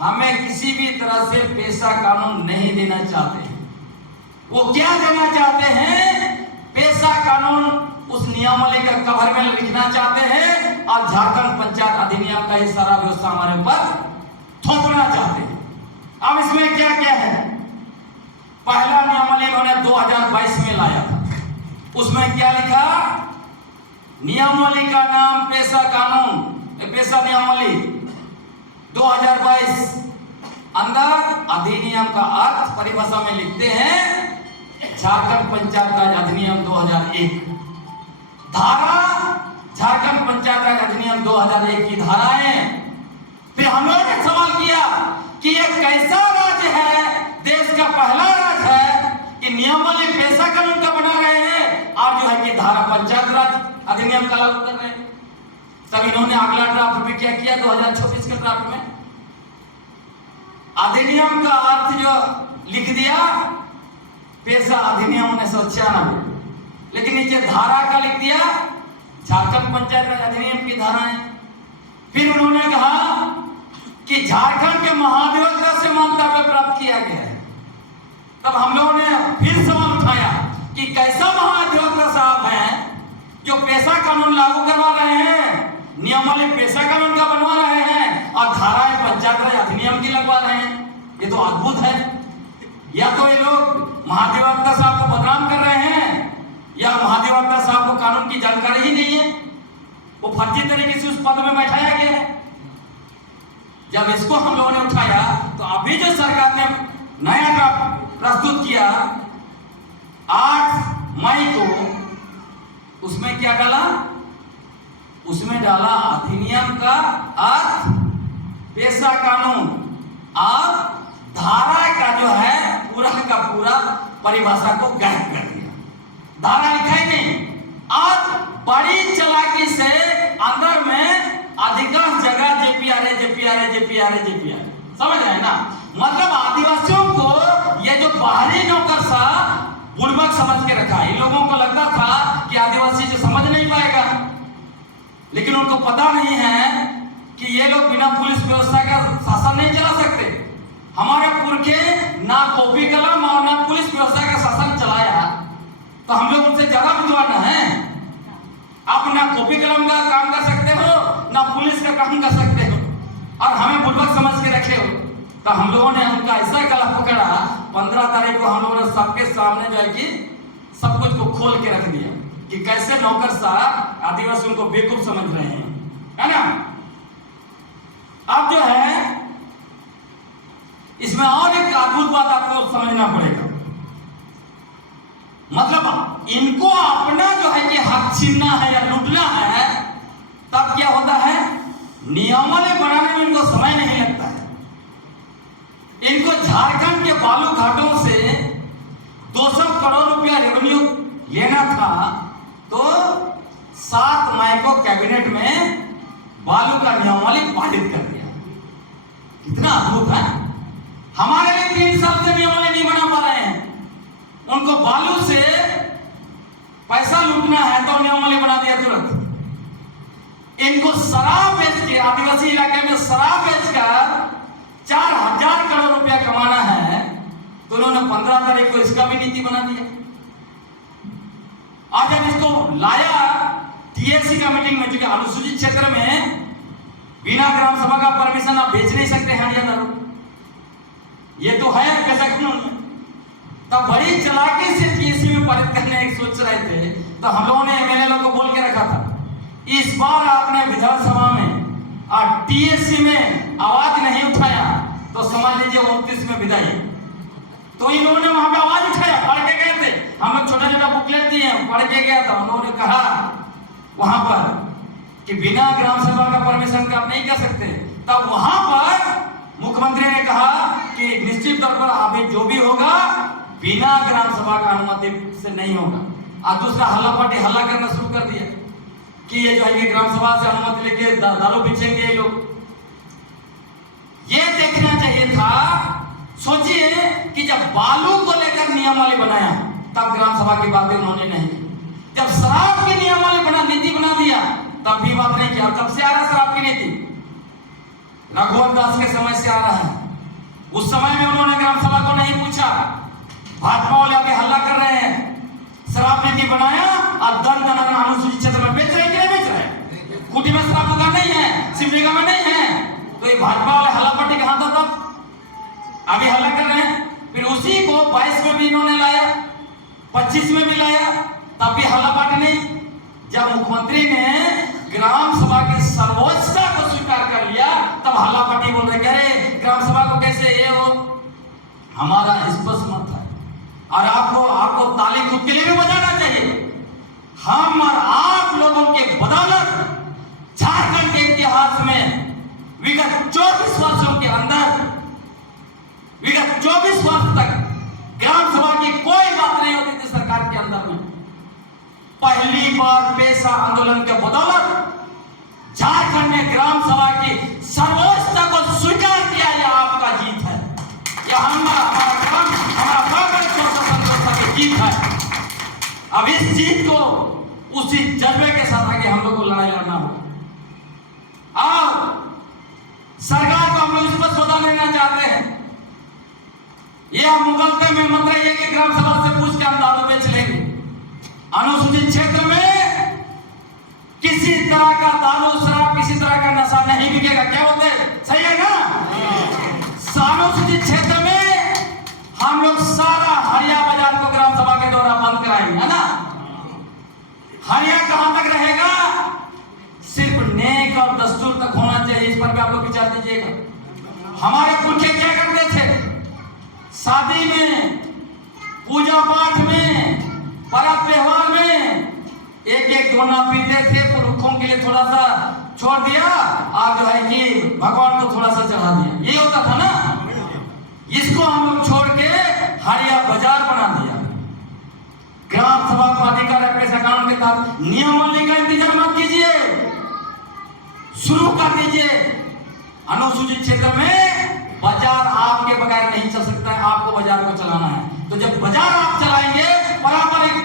हमें किसी भी तरह से पेशा कानून नहीं देना चाहते हैं। वो क्या देना चाहते हैं? पेशा कानून उस नियमावली का कवर में लिखना चाहते हैं और झारखंड पंचायत अधिनियम का ही सारा व्यवस्था हमारे ऊपर थोपना चाहते हैं। अब इसमें क्या क्या है? पहला नियमावली इन्होंने 2022 में लाया था। उसमें क्या लिखा? नियमावली का नाम पेशा कानून, पेशा नियमावली 2022। अंदर अधिनियम का अर्थ परिभाषा में लिखते हैं झारखंड पंचायत राज अधिनियम 2001। धारा झारखंड पंचायत राज अधिनियम 2001 की धाराएं। फिर हम लोगों ने सवाल किया कि यह कैसा राज्य है, देश का पहला राज्य है कि नियमावली पेशा कानून का बना रहे हैं और जो है कि धारा पंचायत राज अधिनियम का लागू कर रहे हैं। तब इन्होंने अगला ड्राफ्ट में क्या किया? 2024 के ड्राफ्ट में अधिनियम का अर्थ जो लिख दिया पेशा अधिनियम 1996, लेकिन नीचे धारा का लिख दिया झारखंड पंचायत राज अधिनियम की धाराएं। फिर उन्होंने कहा कि झारखंड के महाधिवक्ता से मंतव्य प्राप्त किया गया है तब हम लोगों ने फिर सवाल उठाया कि कैसा महाधिवक्ता साहब हैं जो पेशा कानून लागू करवा रहे हैं, नियमावली पेशा कानून का बनवा रहे हैं और धाराएं पंचायत राज अधिनियम की लगवा रहे हैं। ये तो अद्भुत है। या तो ये लोग महाधिवक्ता साहब को बदनाम कर रहे हैं या महाधिवक्ता साहब को कानून की जानकारी ही नहीं है, वो फर्जी तरीके से उस पद में बैठाया गया है। जब इसको हम लोगों ने उठाया तो अभी जो सरकार ने नया ड्राफ्ट प्रस्तुत किया 8 मई को, उसमें क्या डाला? उसमें डाला अधिनियम का अर्थ, पेशा कानून और धारा का जो है पूरा का पूरा परिभाषा को गायब कर दिया। धारा लिखा ही नहीं और बड़ी चालाकी से अंदर में अधिकांश जगह जेपीआरए जेपीआरए जेपीआरए जेपीआरए, समझ रहे हैं ना? मतलब आदिवासियों को ये जो बाहरी नौकरशाह बुड़बक समझ के रखा। इन लोगों को लगता था कि आदिवासी से समझ नहीं पाएगा, लेकिन उनको पता नहीं है कि ये लोग बिना पुलिस व्यवस्था का शासन नहीं चला सकते। हमारे पुरखे ना कॉपी कलम और ना पुलिस व्यवस्था का शासन चलाया, तो हम लोग उनसे ज्यादा विद्वान हैं। आप ना कॉपी कलम का काम कर सकते हो ना पुलिस का काम कर सकते हो और हमें बुड़बक समझ के रखे हो। तो हम लोगों ने उनका ऐसा गला पकड़ा, 15 तारीख को हम लोगों ने सबके सामने जो है कि सब कुछ को खोल के रख दिया कि कैसे नौकरशाह आदिवासियों को बेवकूफ समझ रहे हैं, है ना? अब जो है इसमें और एक अद्भुत बात आपको समझना पड़ेगा। मतलब इनको अपना जो है कि हक छीनना है या लूटना है, तब क्या होता है? नियमावली बनाने में इनको समय नहीं लगता है। इनको झारखंड के बालू घाटों से 200 करोड़ रुपया रेवेन्यू लेना था, तो 7 मई को कैबिनेट में बालू का नियमावली पारित कर दिया। कितना अद्भुत है। हमारे लिए 3 साल से नियमावली नहीं बना पा रहे हैं, उनको बालू से पैसा लूटना है तो नियमावली बना दिया तुरंत। इनको शराब बेच के, आदिवासी इलाके में शराब बेचकर 4000 करोड़ रुपया कमाना है, तो उन्होंने 15 तारीख को इसका भी नीति बना दिया। और जब इसको लाया टीएससी का मीटिंग में, जो अनुसूचित क्षेत्र में बिना ग्राम सभा का परमिशन आप बेच नहीं सकते हैं या दारू, ये तो है कैसा कानून में। तब बड़ी चालाकी से टीएससी में पारित करने की सोच रहे थे, तो हम लोगों ने एमएलए लोग को बोल के रखा था, इस बार आपने विधानसभा में और टीएससी में आवाज नहीं उठाया तो समझ लीजिए 29 में विदाई। तो इन लोगों ने वहां पे आवाज उठाया, पढ़ के गए थे, हम लोग छोटा छोटा बुकलेट दिए, पढ़ के गया था। उन्होंने कहा वहां पर कि बिना ग्राम सभा का परमिशन का आप नहीं कर सकते। तब वहां पर मुख्यमंत्री ने कहा कि निश्चित तौर पर अभी जो भी होगा बिना ग्राम सभा का अनुमति से नहीं होगा। और दूसरा हल्ला पार्टी हल्ला करना शुरू कर दिया कि ये जो है ग्राम सभा से अनुमति लेके दारू बेचेंगे ये लोग। ये देखना चाहिए था। सोचिए कि जब बालू को लेकर नियमावली बनाया तब ग्राम सभा की बातें उन्होंने नहीं की। जब शराब की नियमावली बना, नीति बना दिया, तब भी बात नहीं किया। और कब से आ रहा शराब की नीति? रघुवर दास के समय से आ रहा है। उस समय में उन्होंने ग्राम सभा को नहीं पूछा। भाजपा वाले अभी हल्ला कर रहे हैं, शराब नीति बनाया और दन दन अनुसूचित क्षेत्र में बेच रहे कि नहीं बेच रहे? खूंटी में शराब दुकान नहीं है, सिमडेगा में नहीं है, तो ये भाजपा वाले हल्ला पार्टी कहां था तब? अभी हल्ला कर रहे हैं। फिर उसी को 22 में भी इन्होंने लाया, 25 में भी लाया, तब भी हल्ला पार्टी नहीं। जब मुख्यमंत्री ने ग्राम सभा की सर्वोच्चता को स्वीकार कर लिया तब हल्ला पार्टी बोल रहे, अरे ग्राम सभा को कैसे ये हो। हमारा स्पष्ट मत है और आपको ताली खुद के लिए भी बजाना चाहिए। हम और आप लोगों के बदौलत झारखंड के इतिहास में विगत 24 वर्षों के अंदर, विगत 24 वर्ष तक ग्राम सभा की कोई बात नहीं होती थी सरकार के अंदर में। पहली बार पेशा आंदोलन के बदौलत झारखंड ने ग्राम सभा की सर्वोच्चता को स्वीकार किया। यह आपका जीत है, यह हमारा जीत है। अब इस जीत को उसी जज्बे के साथ आगे हम लोग को लड़ाई लड़ना होगा। और सरकार को हम लोग स्पष्ट बता देना चाहते हैं यह मुगलते में मत रहिए कि ग्राम सभा से पूछ के हम दारू बेच लेंगे। अनुसूचित क्षेत्र में किसी तरह का दारू शराब किसी तरह का नशा नहीं बिकेगा। क्या बोलते सही है ना? अनुसूचित क्षेत्र में हम लोग सारा हरिया बाजार को ग्राम सभा के द्वारा बंद कराएंगे, है ना? हरिया कहां तक रहेगा? सिर्फ नेक और दस्तूर तक होना चाहिए। इस पर भी आप लोग विचार दीजिएगा। हमारे पुरखे क्या करते थे? शादी में, पूजा पाठ में, पर्व त्योहार में एक एक दोना पीते थे। पुरखों के लिए थोड़ा सा छोड़ दिया और जो है कि भगवान को थोड़ा सा चढ़ा दिया। ये होता था ना? इसको हम लोग छोड़ के हरिया बाजार बना दिया। ग्राम सभा को अधिकार है पैसा कानून के तहत नियमावली का इंतजार मत कीजिए, शुरू कर दीजिए। अनुसूचित क्षेत्र में बाजार आपके बगैर नहीं चल सकता है, आपको बाजार को चलाना है। तो जब बाजार आप चलाएंगे, पारंपरिक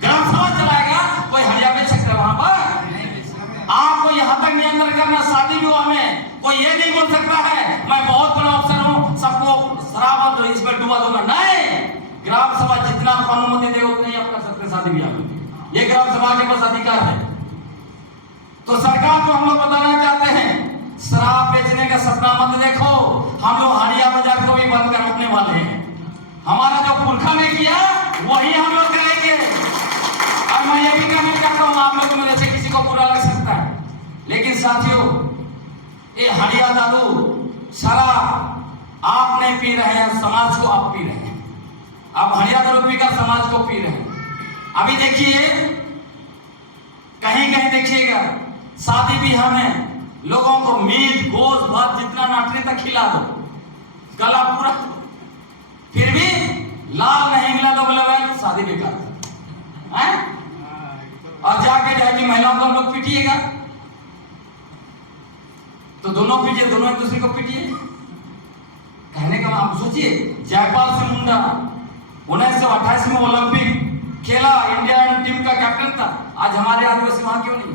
ग्राम सभा चलाएगा, कोई हरिया बेच सकता है वहां पर? आपको यहां तक नियंत्रण करना, शादी विवाह में कोई ये नहीं बोल सकता है मैं बहुत बड़ा अफसर हूं, सबको शराब इसमें डुबा दूंगा। नहीं, ग्राम सभा जितना अनुमति दे उतना ही आप कर सकते शादी विवाह में। ये ग्राम सभा के पास अधिकार है। तो सरकार को हम लोग बताना चाहते हैं, शराब बेचने का सपना मत देखो। हम लोग हरिया बाजार को भी बंद कर रखने वाले हैं। हमारा जो पुरखा ने किया वही हम लोग करेंगे। और मैं ये भी कहना चाहता हूँ, आप लोगों में जैसे किसी को बुरा लग सकता है, लेकिन साथियों ये हरिया दारू शराब आप नहीं पी रहे हैं, समाज को आप पी रहे हैं। आप हरिया दारू पीकर समाज को पी रहे हैं। अभी देखिए कहीं कहीं देखिएगा शादी ब्याह में लोगों को मीट गोश्त भात जितना नाटने तक खिला दो, गला पूरा, फिर भी लाल नहीं मिला तो बोले शादी बेकार है। और जाके जाके महिलाओं को हम लोग पीटिएगा तो दोनों पीटिए, दोनों एक दूसरे को पीटिए। कहने का आप सोचिए, जयपाल सिंह मुंडा 1928 में ओलंपिक खेला, इंडियन टीम का कैप्टन था। आज हमारे आदिवासी वहां क्यों नहीं?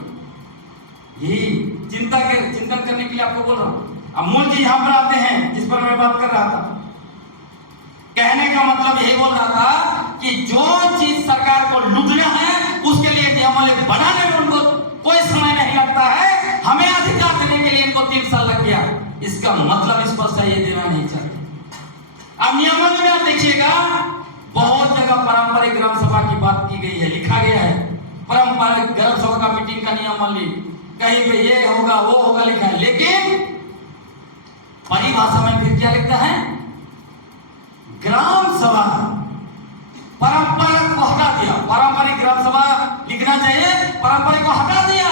यही चिंतन करने के लिए आपको बोल रहा हूं। अब मूल चीज यहां पर आते हैं जिस पर मैं बात कर रहा था। कहने का मतलब यही बोल रहा था कि जो चीज सरकार को लूटना है उसके लिए नियमावली बनाने में उनको कोई समय नहीं लगता है। हमें अधिकार देने के लिए इनको 3 साल लग गया। इसका मतलब स्पष्ट है, ये देना नहीं चाहते। अब नियमावली में आप देखिएगा बहुत जगह पारंपरिक ग्राम सभा की बात की गई है, लिखा गया है पारंपरिक ग्राम सभा का मीटिंग का नियमावली, कहीं पे ये होगा वो होगा लिखा है। लेकिन परिभाषा में फिर क्या लिखता है? ग्राम सभा परंपरा को हटा दिया। पारंपरिक ग्राम सभा लिखना चाहिए, परंपरा को हटा दिया।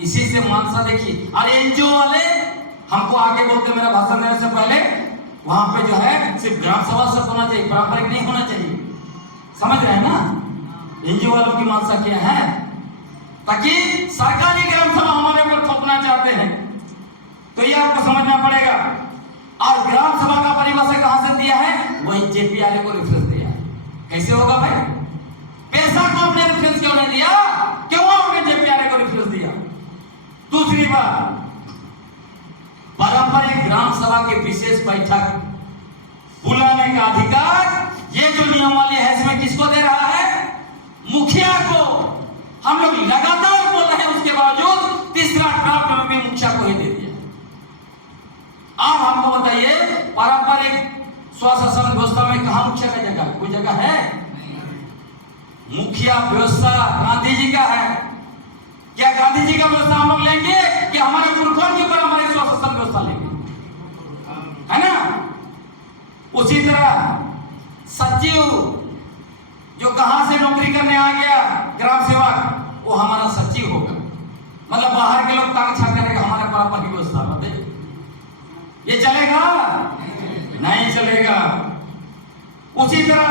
इसी से मानसा देखिए। और एनजीओ वाले हमको आगे बोलते, मेरा भाषण देने से पहले वहां पे जो है सिर्फ ग्राम सभा से होना चाहिए, पारंपरिक नहीं होना चाहिए। समझ रहे हैं ना एनजीओ वालों की मानसा क्या है? ताकि सरकारी ग्राम सभा हमारे ऊपर थोपना चाहते हैं, तो ये आपको समझना पड़ेगा। और ग्राम सभा का परिभाषा कहां से दिया है? वही जेपीआरए को रेफरेंस दिया है। कैसे होगा भाई? पैसा को आपने रेफरेंस क्यों नहीं दिया? क्यों आपने जेपीआरए को रेफरेंस दिया? दूसरी बात, पारंपरिक ग्राम सभा की विशेष बैठक बुलाने का अधिकार ये जो नियमावली है इसमें किसको दे रहा है? मुखिया को। हम लोग लगातार बोल रहे हैं, उसके बावजूद तीसरा ड्राफ्ट में भी मुखिया को ही दे दिया। आप हमको बताइए, पारंपरिक स्वशासन व्यवस्था में कहां मुखिया का जगह? कोई जगह है? मुखिया व्यवस्था गांधी जी का है। क्या गांधी जी का व्यवस्था हम लोग लेंगे कि हमारे पुरखों के ऊपर हमारे स्वशासन व्यवस्था लेंगे? है ना? उसी तरह सचिव जो कहां से नौकरी करने आ गया, ग्राम सेवक, वो हमारा सचिव होगा। मतलब बाहर के लोग ताक छा करेगा हमारे पारंपरिक व्यवस्था। बताइए ये चलेगा? नहीं चलेगा। उसी तरह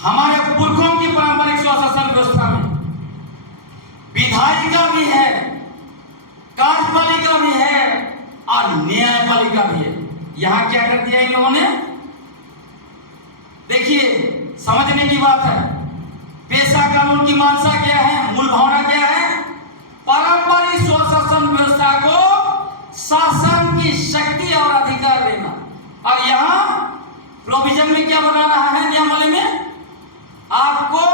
हमारे पुरखों की पारंपरिक स्वशासन व्यवस्था में विधायिका भी है, कार्यपालिका भी है और न्यायपालिका भी है। यहां क्या कर दिया इन लोगों ने? देखिए समझने की बात है। पेशा कानून की मानसा क्या है, मूल भावना क्या है? पारंपरिक स्वशासन व्यवस्था को शासन की शक्ति और अधिकार देना। और यहां प्रोविजन में क्या बना रहा है नियमावली में? आपको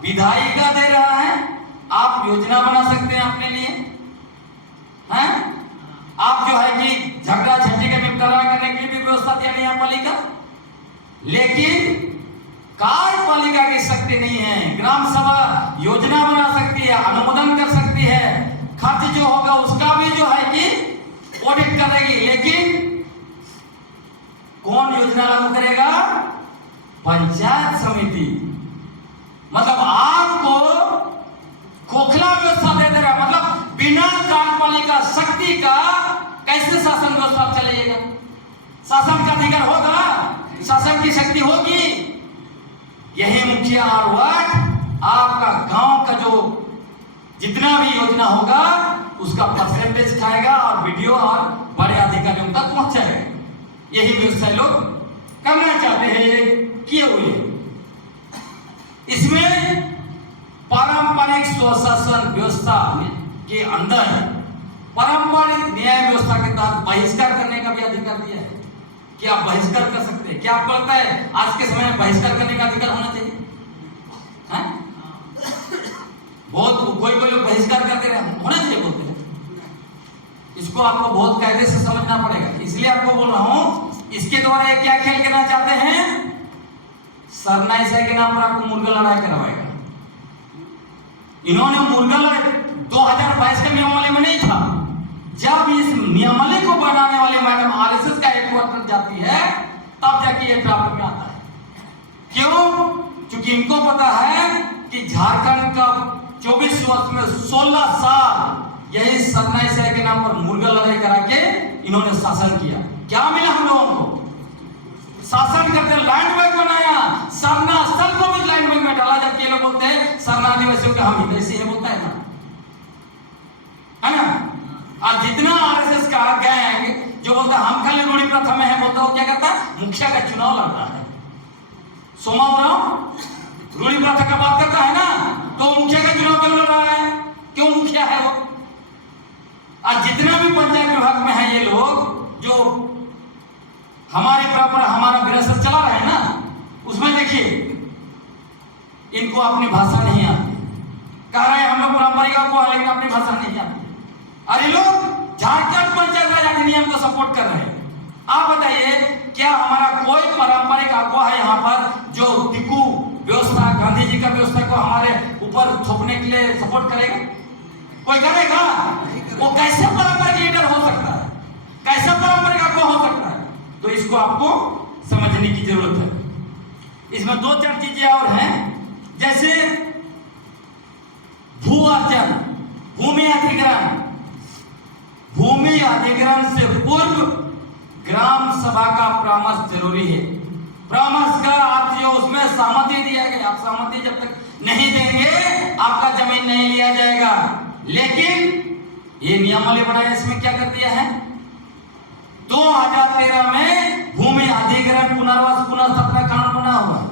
विधायिका दे रहा है, आप योजना बना सकते हैं अपने लिए, हैं? आप जो है कि झगड़ा झंझट का निपटारा करने के लिए भी व्यवस्था दिया न्यायपालिका, लेकिन कार्यपालिका की शक्ति नहीं है। ग्राम सभा योजना बना सकती है, अनुमोदन कर सकती है, खर्च जो होगा उसका भी जो है कि ऑडिट करेगी, लेकिन कौन योजना लागू करेगा? पंचायत समिति। मतलब आपको खोखला व्यवस्था दे दे रहा है, मतलब बिना कार्यपालिका शक्ति का कैसे शासन व्यवस्था चलेगा? शासन का अधिकार होगा, शासन की शक्ति होगी। यही मुखिया और वार्ड आपका गांव का जो जितना भी योजना होगा उसका परसेंटेज खाएगा और वीडियो और बड़े अधिकारियों तक पहुंचाएगा। यही व्यवस्था लोग करना चाहते हैं, किए हुए। इसमें पारंपरिक स्वशासन व्यवस्था के अंदर पारंपरिक न्याय व्यवस्था के तहत बहिष्कार करने का भी अधिकार दिया है कि आप बहिष्कार कर सकते हैं। क्या आपको लगता है आज के समय में बहिष्कार करने का अधिकार होना चाहिए? बहुत कोई लोग बहिष्कार करते रहे, होना चाहिए बोलते हैं। इसको आपको बहुत कायदे से समझना पड़ेगा, इसलिए आपको बोल रहा हूं। इसके द्वारा ये क्या खेल करना चाहते हैं? सरनाईसा के नाम पर आपको मुर्गा लड़ाई करवाएगा। इन्होंने मुर्गा लड़ाई 2022 के नियमावली में नहीं था। जब इस नियमावली को बनाने वाले मैडम आरएसएस का हेडक्वार्टर जाती है तब जाके ये ट्रैफिक में आता है। क्यों? क्योंकि इनको पता है कि झारखंड का 24 वर्ष में 16 साल यही सरनाईसा के नाम पर मुर्गा लड़ाई करा के इन्होंने शासन किया। क्या मिला हम लोगों को? शासन करते लैंड बैंक बनाया, सरना स्थल को भी लैंड बैंक में डाला, जबकि ये लोग बोलते हैं सरना आदिवासियों के हम हितैषी है, बोलता है ना? और जितना आरएसएस का गैंग जो बोलता है हम खाली रूढ़ी प्रथा में है, बोलता है क्या करता है? मुखिया का चुनाव लड़ता है। सोमा उरांव रूढ़ी प्रथा का बात करता है ना, तो मुखिया का चुनाव क्यों लड़ रहा है? क्यों मुखिया है वो? और जितना भी पंचायत विभाग में है ये लोग जो हमारी परंपरा हमारा विरासत चला रहे हैं ना, उसमें देखिए इनको अपनी भाषा नहीं आती। कह रहे हैं हम लोग पारंपरिक को, लेकिन अपनी भाषा नहीं आती। अरे लोग झारखंड पंचायत राज अधिनियम को सपोर्ट कर रहे हैं। आप बताइए क्या हमारा कोई पारंपरिक अगुवा है यहाँ पर जो टिकू व्यवस्था, गांधी जी का व्यवस्था को हमारे ऊपर थोपने के लिए सपोर्ट करेगा? कोई करेगा? वो कैसे पारंपरिक लीडर हो सकता है? कैसे पारंपरिक अगुवा हो सकता है? तो इसको आपको समझने की जरूरत है। इसमें 2-4 चीजें और हैं, जैसे भू अर्जन, भूमि अधिग्रहण। भूमि अधिग्रहण से पूर्व ग्राम सभा का परामर्श जरूरी है। परामर्श का अर्थ जो उसमें सहमति दिया गया, आप सहमति जब तक नहीं देंगे आपका जमीन नहीं लिया जाएगा। लेकिन ये नियमावली बनाया, इसमें क्या कर दिया है? 2013 में भूमि अधिग्रहण पुनर्वास पुनर्स्थापना कानून बना हुआ है।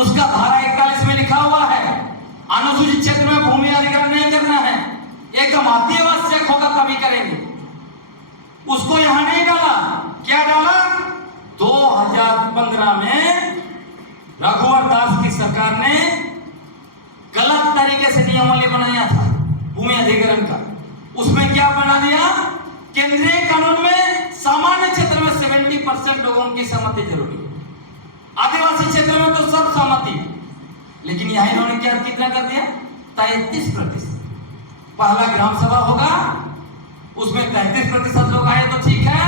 उसका धारा 41 में लिखा हुआ है अनुसूचित क्षेत्र में भूमि अधिग्रहण नहीं करना है, एकदम अत्यावश्यक होगा तभी करेंगे। उसको यहां नहीं डाला। क्या डाला? 2015 में रघुवर दास की सरकार ने गलत तरीके से नियमावली बनाया था भूमि अधिग्रहण का। उसमें क्या बना दिया? केंद्रीय कानून में सामान्य क्षेत्र में 70% लोगों की सहमति जरूरी है, आदिवासी क्षेत्र में तो सब सहमति। लेकिन यहां इन्होंने क्या कितना कर दिया? 33%। पहला ग्राम सभा होगा, उसमें 33% लोग आए तो ठीक है,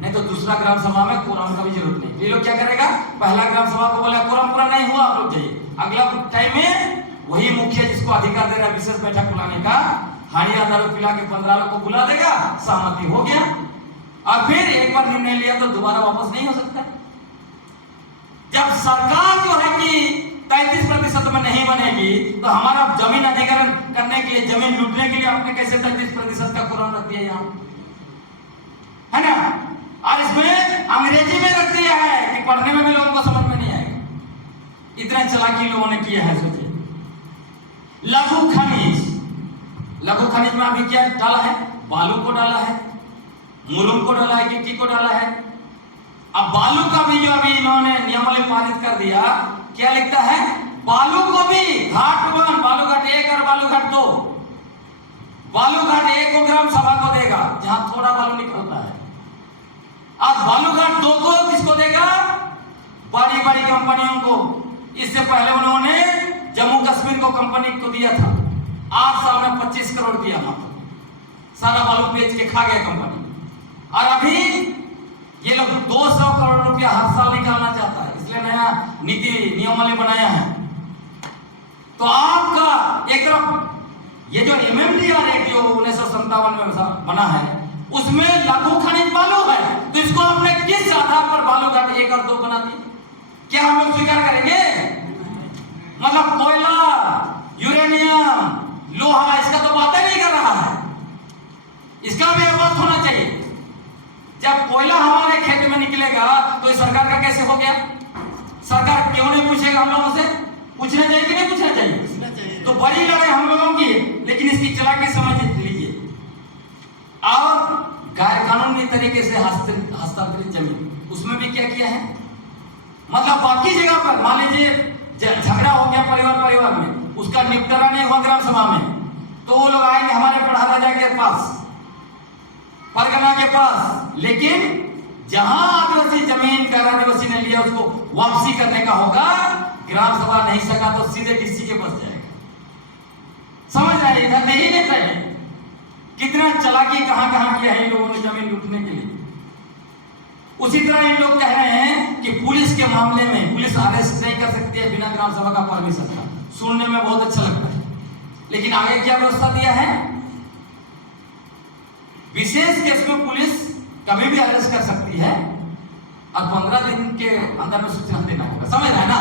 नहीं तो दूसरा ग्राम सभा में कोरम का भी जरूरत नहीं। ये लोग क्या करेगा? पहला ग्राम सभा को बोला कोरम पूरा नहीं हुआ, आप लोग जाइए। अगला टाइम में वही मुखिया जिसको अधिकार दे रहा है विशेष बैठक बुलाने का, हाड़िया दारू पिला के 15 लोग को बुला देगा, सहमति हो गया। और फिर एक बार निर्णय लिया तो दोबारा वापस नहीं हो सकता। जब सरकार जो है कि 33% में नहीं बनेगी तो हमारा जमीन अधिग्रहण करने के लिए, जमीन लूटने के लिए आपने कैसे 33% का कुरान रख दिया यहाँ, है ना? और इसमें अंग्रेजी में रख दिया है कि पढ़ने में भी लोगों को समझ में नहीं आएगा। इतना चालाकी लोगों ने किया है। सोचिए लघु खनिज, लघु खनिज में अभी क्या डाला है? बालू को डाला है, मुरुम को डाला है, गिट्टी को डाला है, अब बालू का भी जो अभी इन्होंने नियमावली पारित कर दिया, क्या लिखता है, बालू को भी घाट 1, बालू घाट 1 और बालू घाट 2, बालू घाट 1 को ग्राम सभा को देगा जहां थोड़ा बालू निकलता है। अब बालू घाट 2 को किसको देगा, बड़ी बड़ी कंपनियों को। इससे पहले उन्होंने जम्मू कश्मीर को कंपनी को दिया था, 8 साल में 25 करोड़ दिया था, सारा बालू बेच के खा गया कंपनी। और अभी ये लोग 200 करोड़ रुपया हर साल निकालना चाहता है, इसलिए नया नीति नियमावली बनाया है। तो आपका एक तरफ ये जो MMDR एक्ट जो 1957 में बना है, उसमें लघु खनिज बालू है, तो इसको आपने किस आधार पर बालू घाट 1 और 2 बना दी? क्या हम लोग स्वीकार करेंगे? मतलब कोयला, यूरेनियम, लोहा, इसका तो बात नहीं कर रहा है, इसका भी अवगत होना चाहिए। जब कोयला हमारे खेत में निकलेगा तो इस सरकार का कैसे हो गया? सरकार क्यों नहीं पूछेगा हम लोगों से? पूछना चाहिए कि नहीं पूछना चाहिए? तो बड़ी लड़ाई हम लोगों की है, लेकिन इसकी चालाकी समझ लीजिए। और गैर कानूनी तरीके से हस्तांतरित जमीन, उसमें भी क्या किया है, मतलब बाकी जगह पर मान लीजिए झगड़ा हो गया परिवार में, उसका निपटारा नहीं हुआ ग्राम सभा में, तो वो लोग आएंगे हमारे प्रधान राजा के पास, परगना के पास, लेकिन जहां आदिवासी जमीन का आदिवासी ने लिया उसको वापसी करने का होगा, ग्राम सभा नहीं सका तो सीधे किसी के पास जाएगा। समझ रहे हैं? इधर नहीं लेता है। कितना चालाकी कहां किया है इन लोगों ने जमीन लूटने के लिए। उसी तरह इन लोग कह रहे हैं कि पुलिस के मामले में पुलिस अरेस्ट नहीं कर सकती है बिना ग्राम सभा का परमिशन का। सुनने में बहुत अच्छा लगता है, लेकिन आगे क्या व्यवस्था दिया है, विशेष केस में पुलिस कभी भी अरेस्ट कर सकती है और 15 दिन के अंदर में सूचना देना होगा। समझ रहे हैं ना?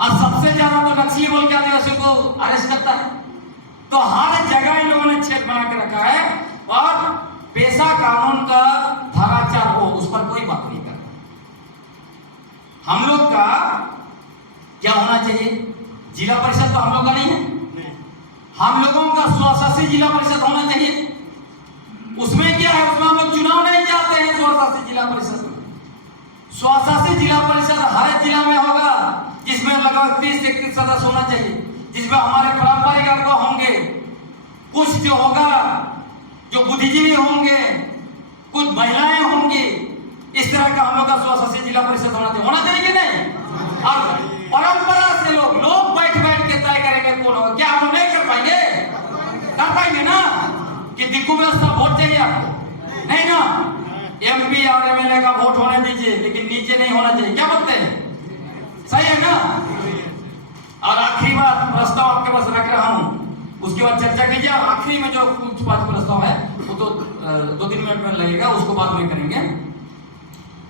और सबसे ज्यादा तो नक्सली बोल के आदिवासियों को अरेस्ट करता है। तो हर जगह इन लोगों ने छेद बना के रखा है, और पेशा कानून का धारा 4 हो, उस पर कोई बात नहीं करता। हम लोग का क्या होना चाहिए, जिला परिषद तो हम लोग का नहीं है, हम लोगों का स्वशासी जिला परिषद होना चाहिए। उसमें क्या है, उसमें हम लोग चुनाव नहीं चाहते हैं। स्वशासी जिला परिषद, स्वशासी जिला परिषद हर जिला में होगा, जिसमें लगभग 30-31 सदस्य होना चाहिए, जिसमें हमारे पारंपरिक अनुभव होंगे, कुछ जो होगा जो बुद्धिजीवी होंगे, कुछ महिलाएं होंगी। इस तरह का हम लोग का स्वशासी जिला परिषद होना चाहिए कि नहीं? और परंपरा से लोग बैठ के तय करेंगे कौन होगा। क्या हम लोग नहीं कर पाएंगे? कर पाएंगे ना? कि दिक्कू व्यवस्था वोट चाहिए आपको? नहीं ना। MP और MLA का वोट होने दीजिए, लेकिन नीचे नहीं होना चाहिए। क्या बोलते हैं? सही है ना? और आखिरी बात, प्रस्ताव आपके पास रख रहा हूं, उसके बाद चर्चा कीजिए। आखिरी में जो कुछ 5 प्रस्ताव है वो तो 2-3 मिनट में लगेगा, उसको बाद में करेंगे।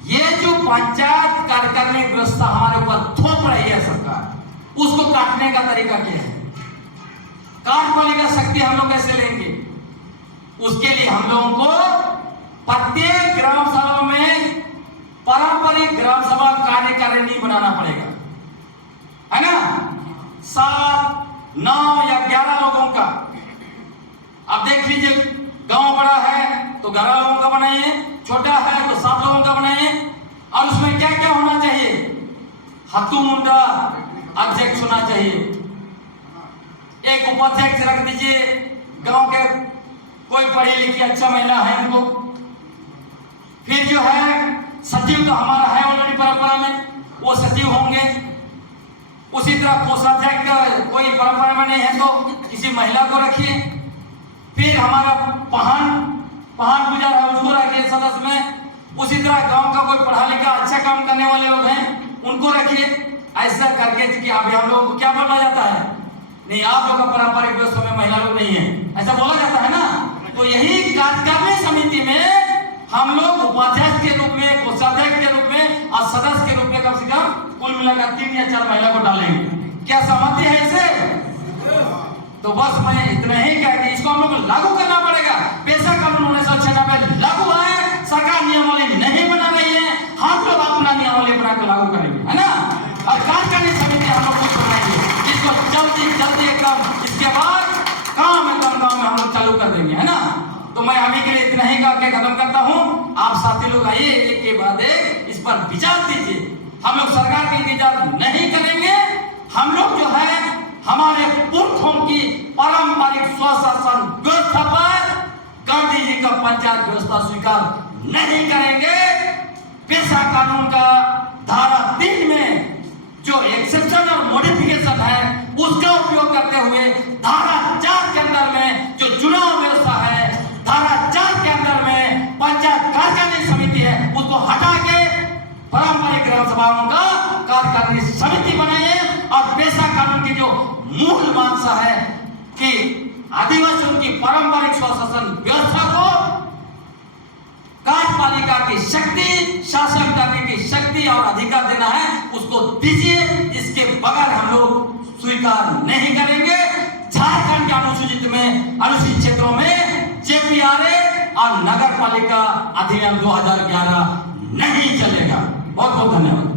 ये जो पंचायत कार्यकारिणी व्यवस्था हमारे ऊपर थोप रही है सरकार, उसको काटने का तरीका क्या है, कार्यपालिका शक्ति हम लोग कैसे लेंगे? उसके लिए हम लोगों को प्रत्येक ग्राम सभा में पारंपरिक ग्राम सभा कार्यकारिणी बनाना पड़ेगा, है ना? 7, 9 या 11 लोगों का। अब देख लीजिए, गांव बड़ा है तो 11 लोगों का बनाइए, छोटा है तो 7 लोगों का बनाइए। और उसमें क्या क्या होना चाहिए? हत्तू मुंडा अध्यक्ष होना चाहिए, एक उपाध्यक्ष रख दीजिए, गांव के कोई पढ़ी लिखी अच्छा महिला है उनको। फिर जो है सचिव तो हमारा है ऑलरेडी परंपरा में, वो सचिव होंगे। उसी तरह कोषाध्यक्ष कोई परंपरा में नहीं है तो किसी महिला को रखिए। फिर हमारा पहान गुजर है, उसको रखिए सदस्य में। उसी तरह गांव का कोई पढ़ा लिखा अच्छा काम करने वाले लोग हैं, उनको रखिए। ऐसा करके कि अभी हम लोगों को क्या बोला जाता है, नहीं आप लोग का पारंपरिक व्यवस्था में महिला लोग नहीं है, ऐसा बोला जाता है ना। तो यही कार्यकारिणी समिति में हम लोग उपाध्यक्ष के रूप में, कोषाध्यक्ष के रूप में और सदस्य के रूप में कम से कम कुल मिलाकर 3 या 4 महिला को डालेंगे। क्या सहमति है इसे? तो बस मैं इतना ही कह के इसको हम लोग लागू करना पड़ेगा। पेशा कानून 1996 लागू है, सरकार नियमावली नहीं बना रही है, हम लोग अपना नियमावली बनाकर लागू करेंगे, है ना? और कार्यकारिणी समिति हम लोग खुद बनाएंगे, इसको जल्दी एकदम इसके बाद काम में हम लोग चालू कर देंगे, है ना? तो मैं अभी के लिए इतना ही कह के खत्म करता हूँ। आप साथी लोग आइए एक के बाद एक इस पर विचार दीजिए। हम लोग सरकार के इंतजार नहीं करेंगे। हम लोग जो है हमारे पुरखों की पारंपरिक स्वशासन व्यवस्था पर गांधी जी का पंचायत व्यवस्था स्वीकार नहीं करेंगे। पेशा कानून का धारा 3 में जो एक्सेप्शन और मॉडिफिकेशन है उसका उपयोग करते हुए धारा 4 के अंदर में जो चुनाव व्यवस्था है, धारा 4 के अंदर में पंचायत कार्यकारिणी समिति है, उसको हटा के पारंपरिक ग्राम सभाओं का कार्यकारिणी समिति बनाइए। और पेशा कानून की जो मूल मांशा है कि आदिवासियों की पारंपरिक स्वशासन व्यवस्था को कार्यपालिका की शक्ति, शासन करने की शक्ति और अधिकार देना है, उसको दीजिए। इसके बगैर हम लोग स्वीकार नहीं करेंगे। झारखंड के अनुसूचित क्षेत्रों में जेपीआरए और नगर पालिका अधिनियम 2011 नहीं चलेगा। बहुत बहुत धन्यवाद।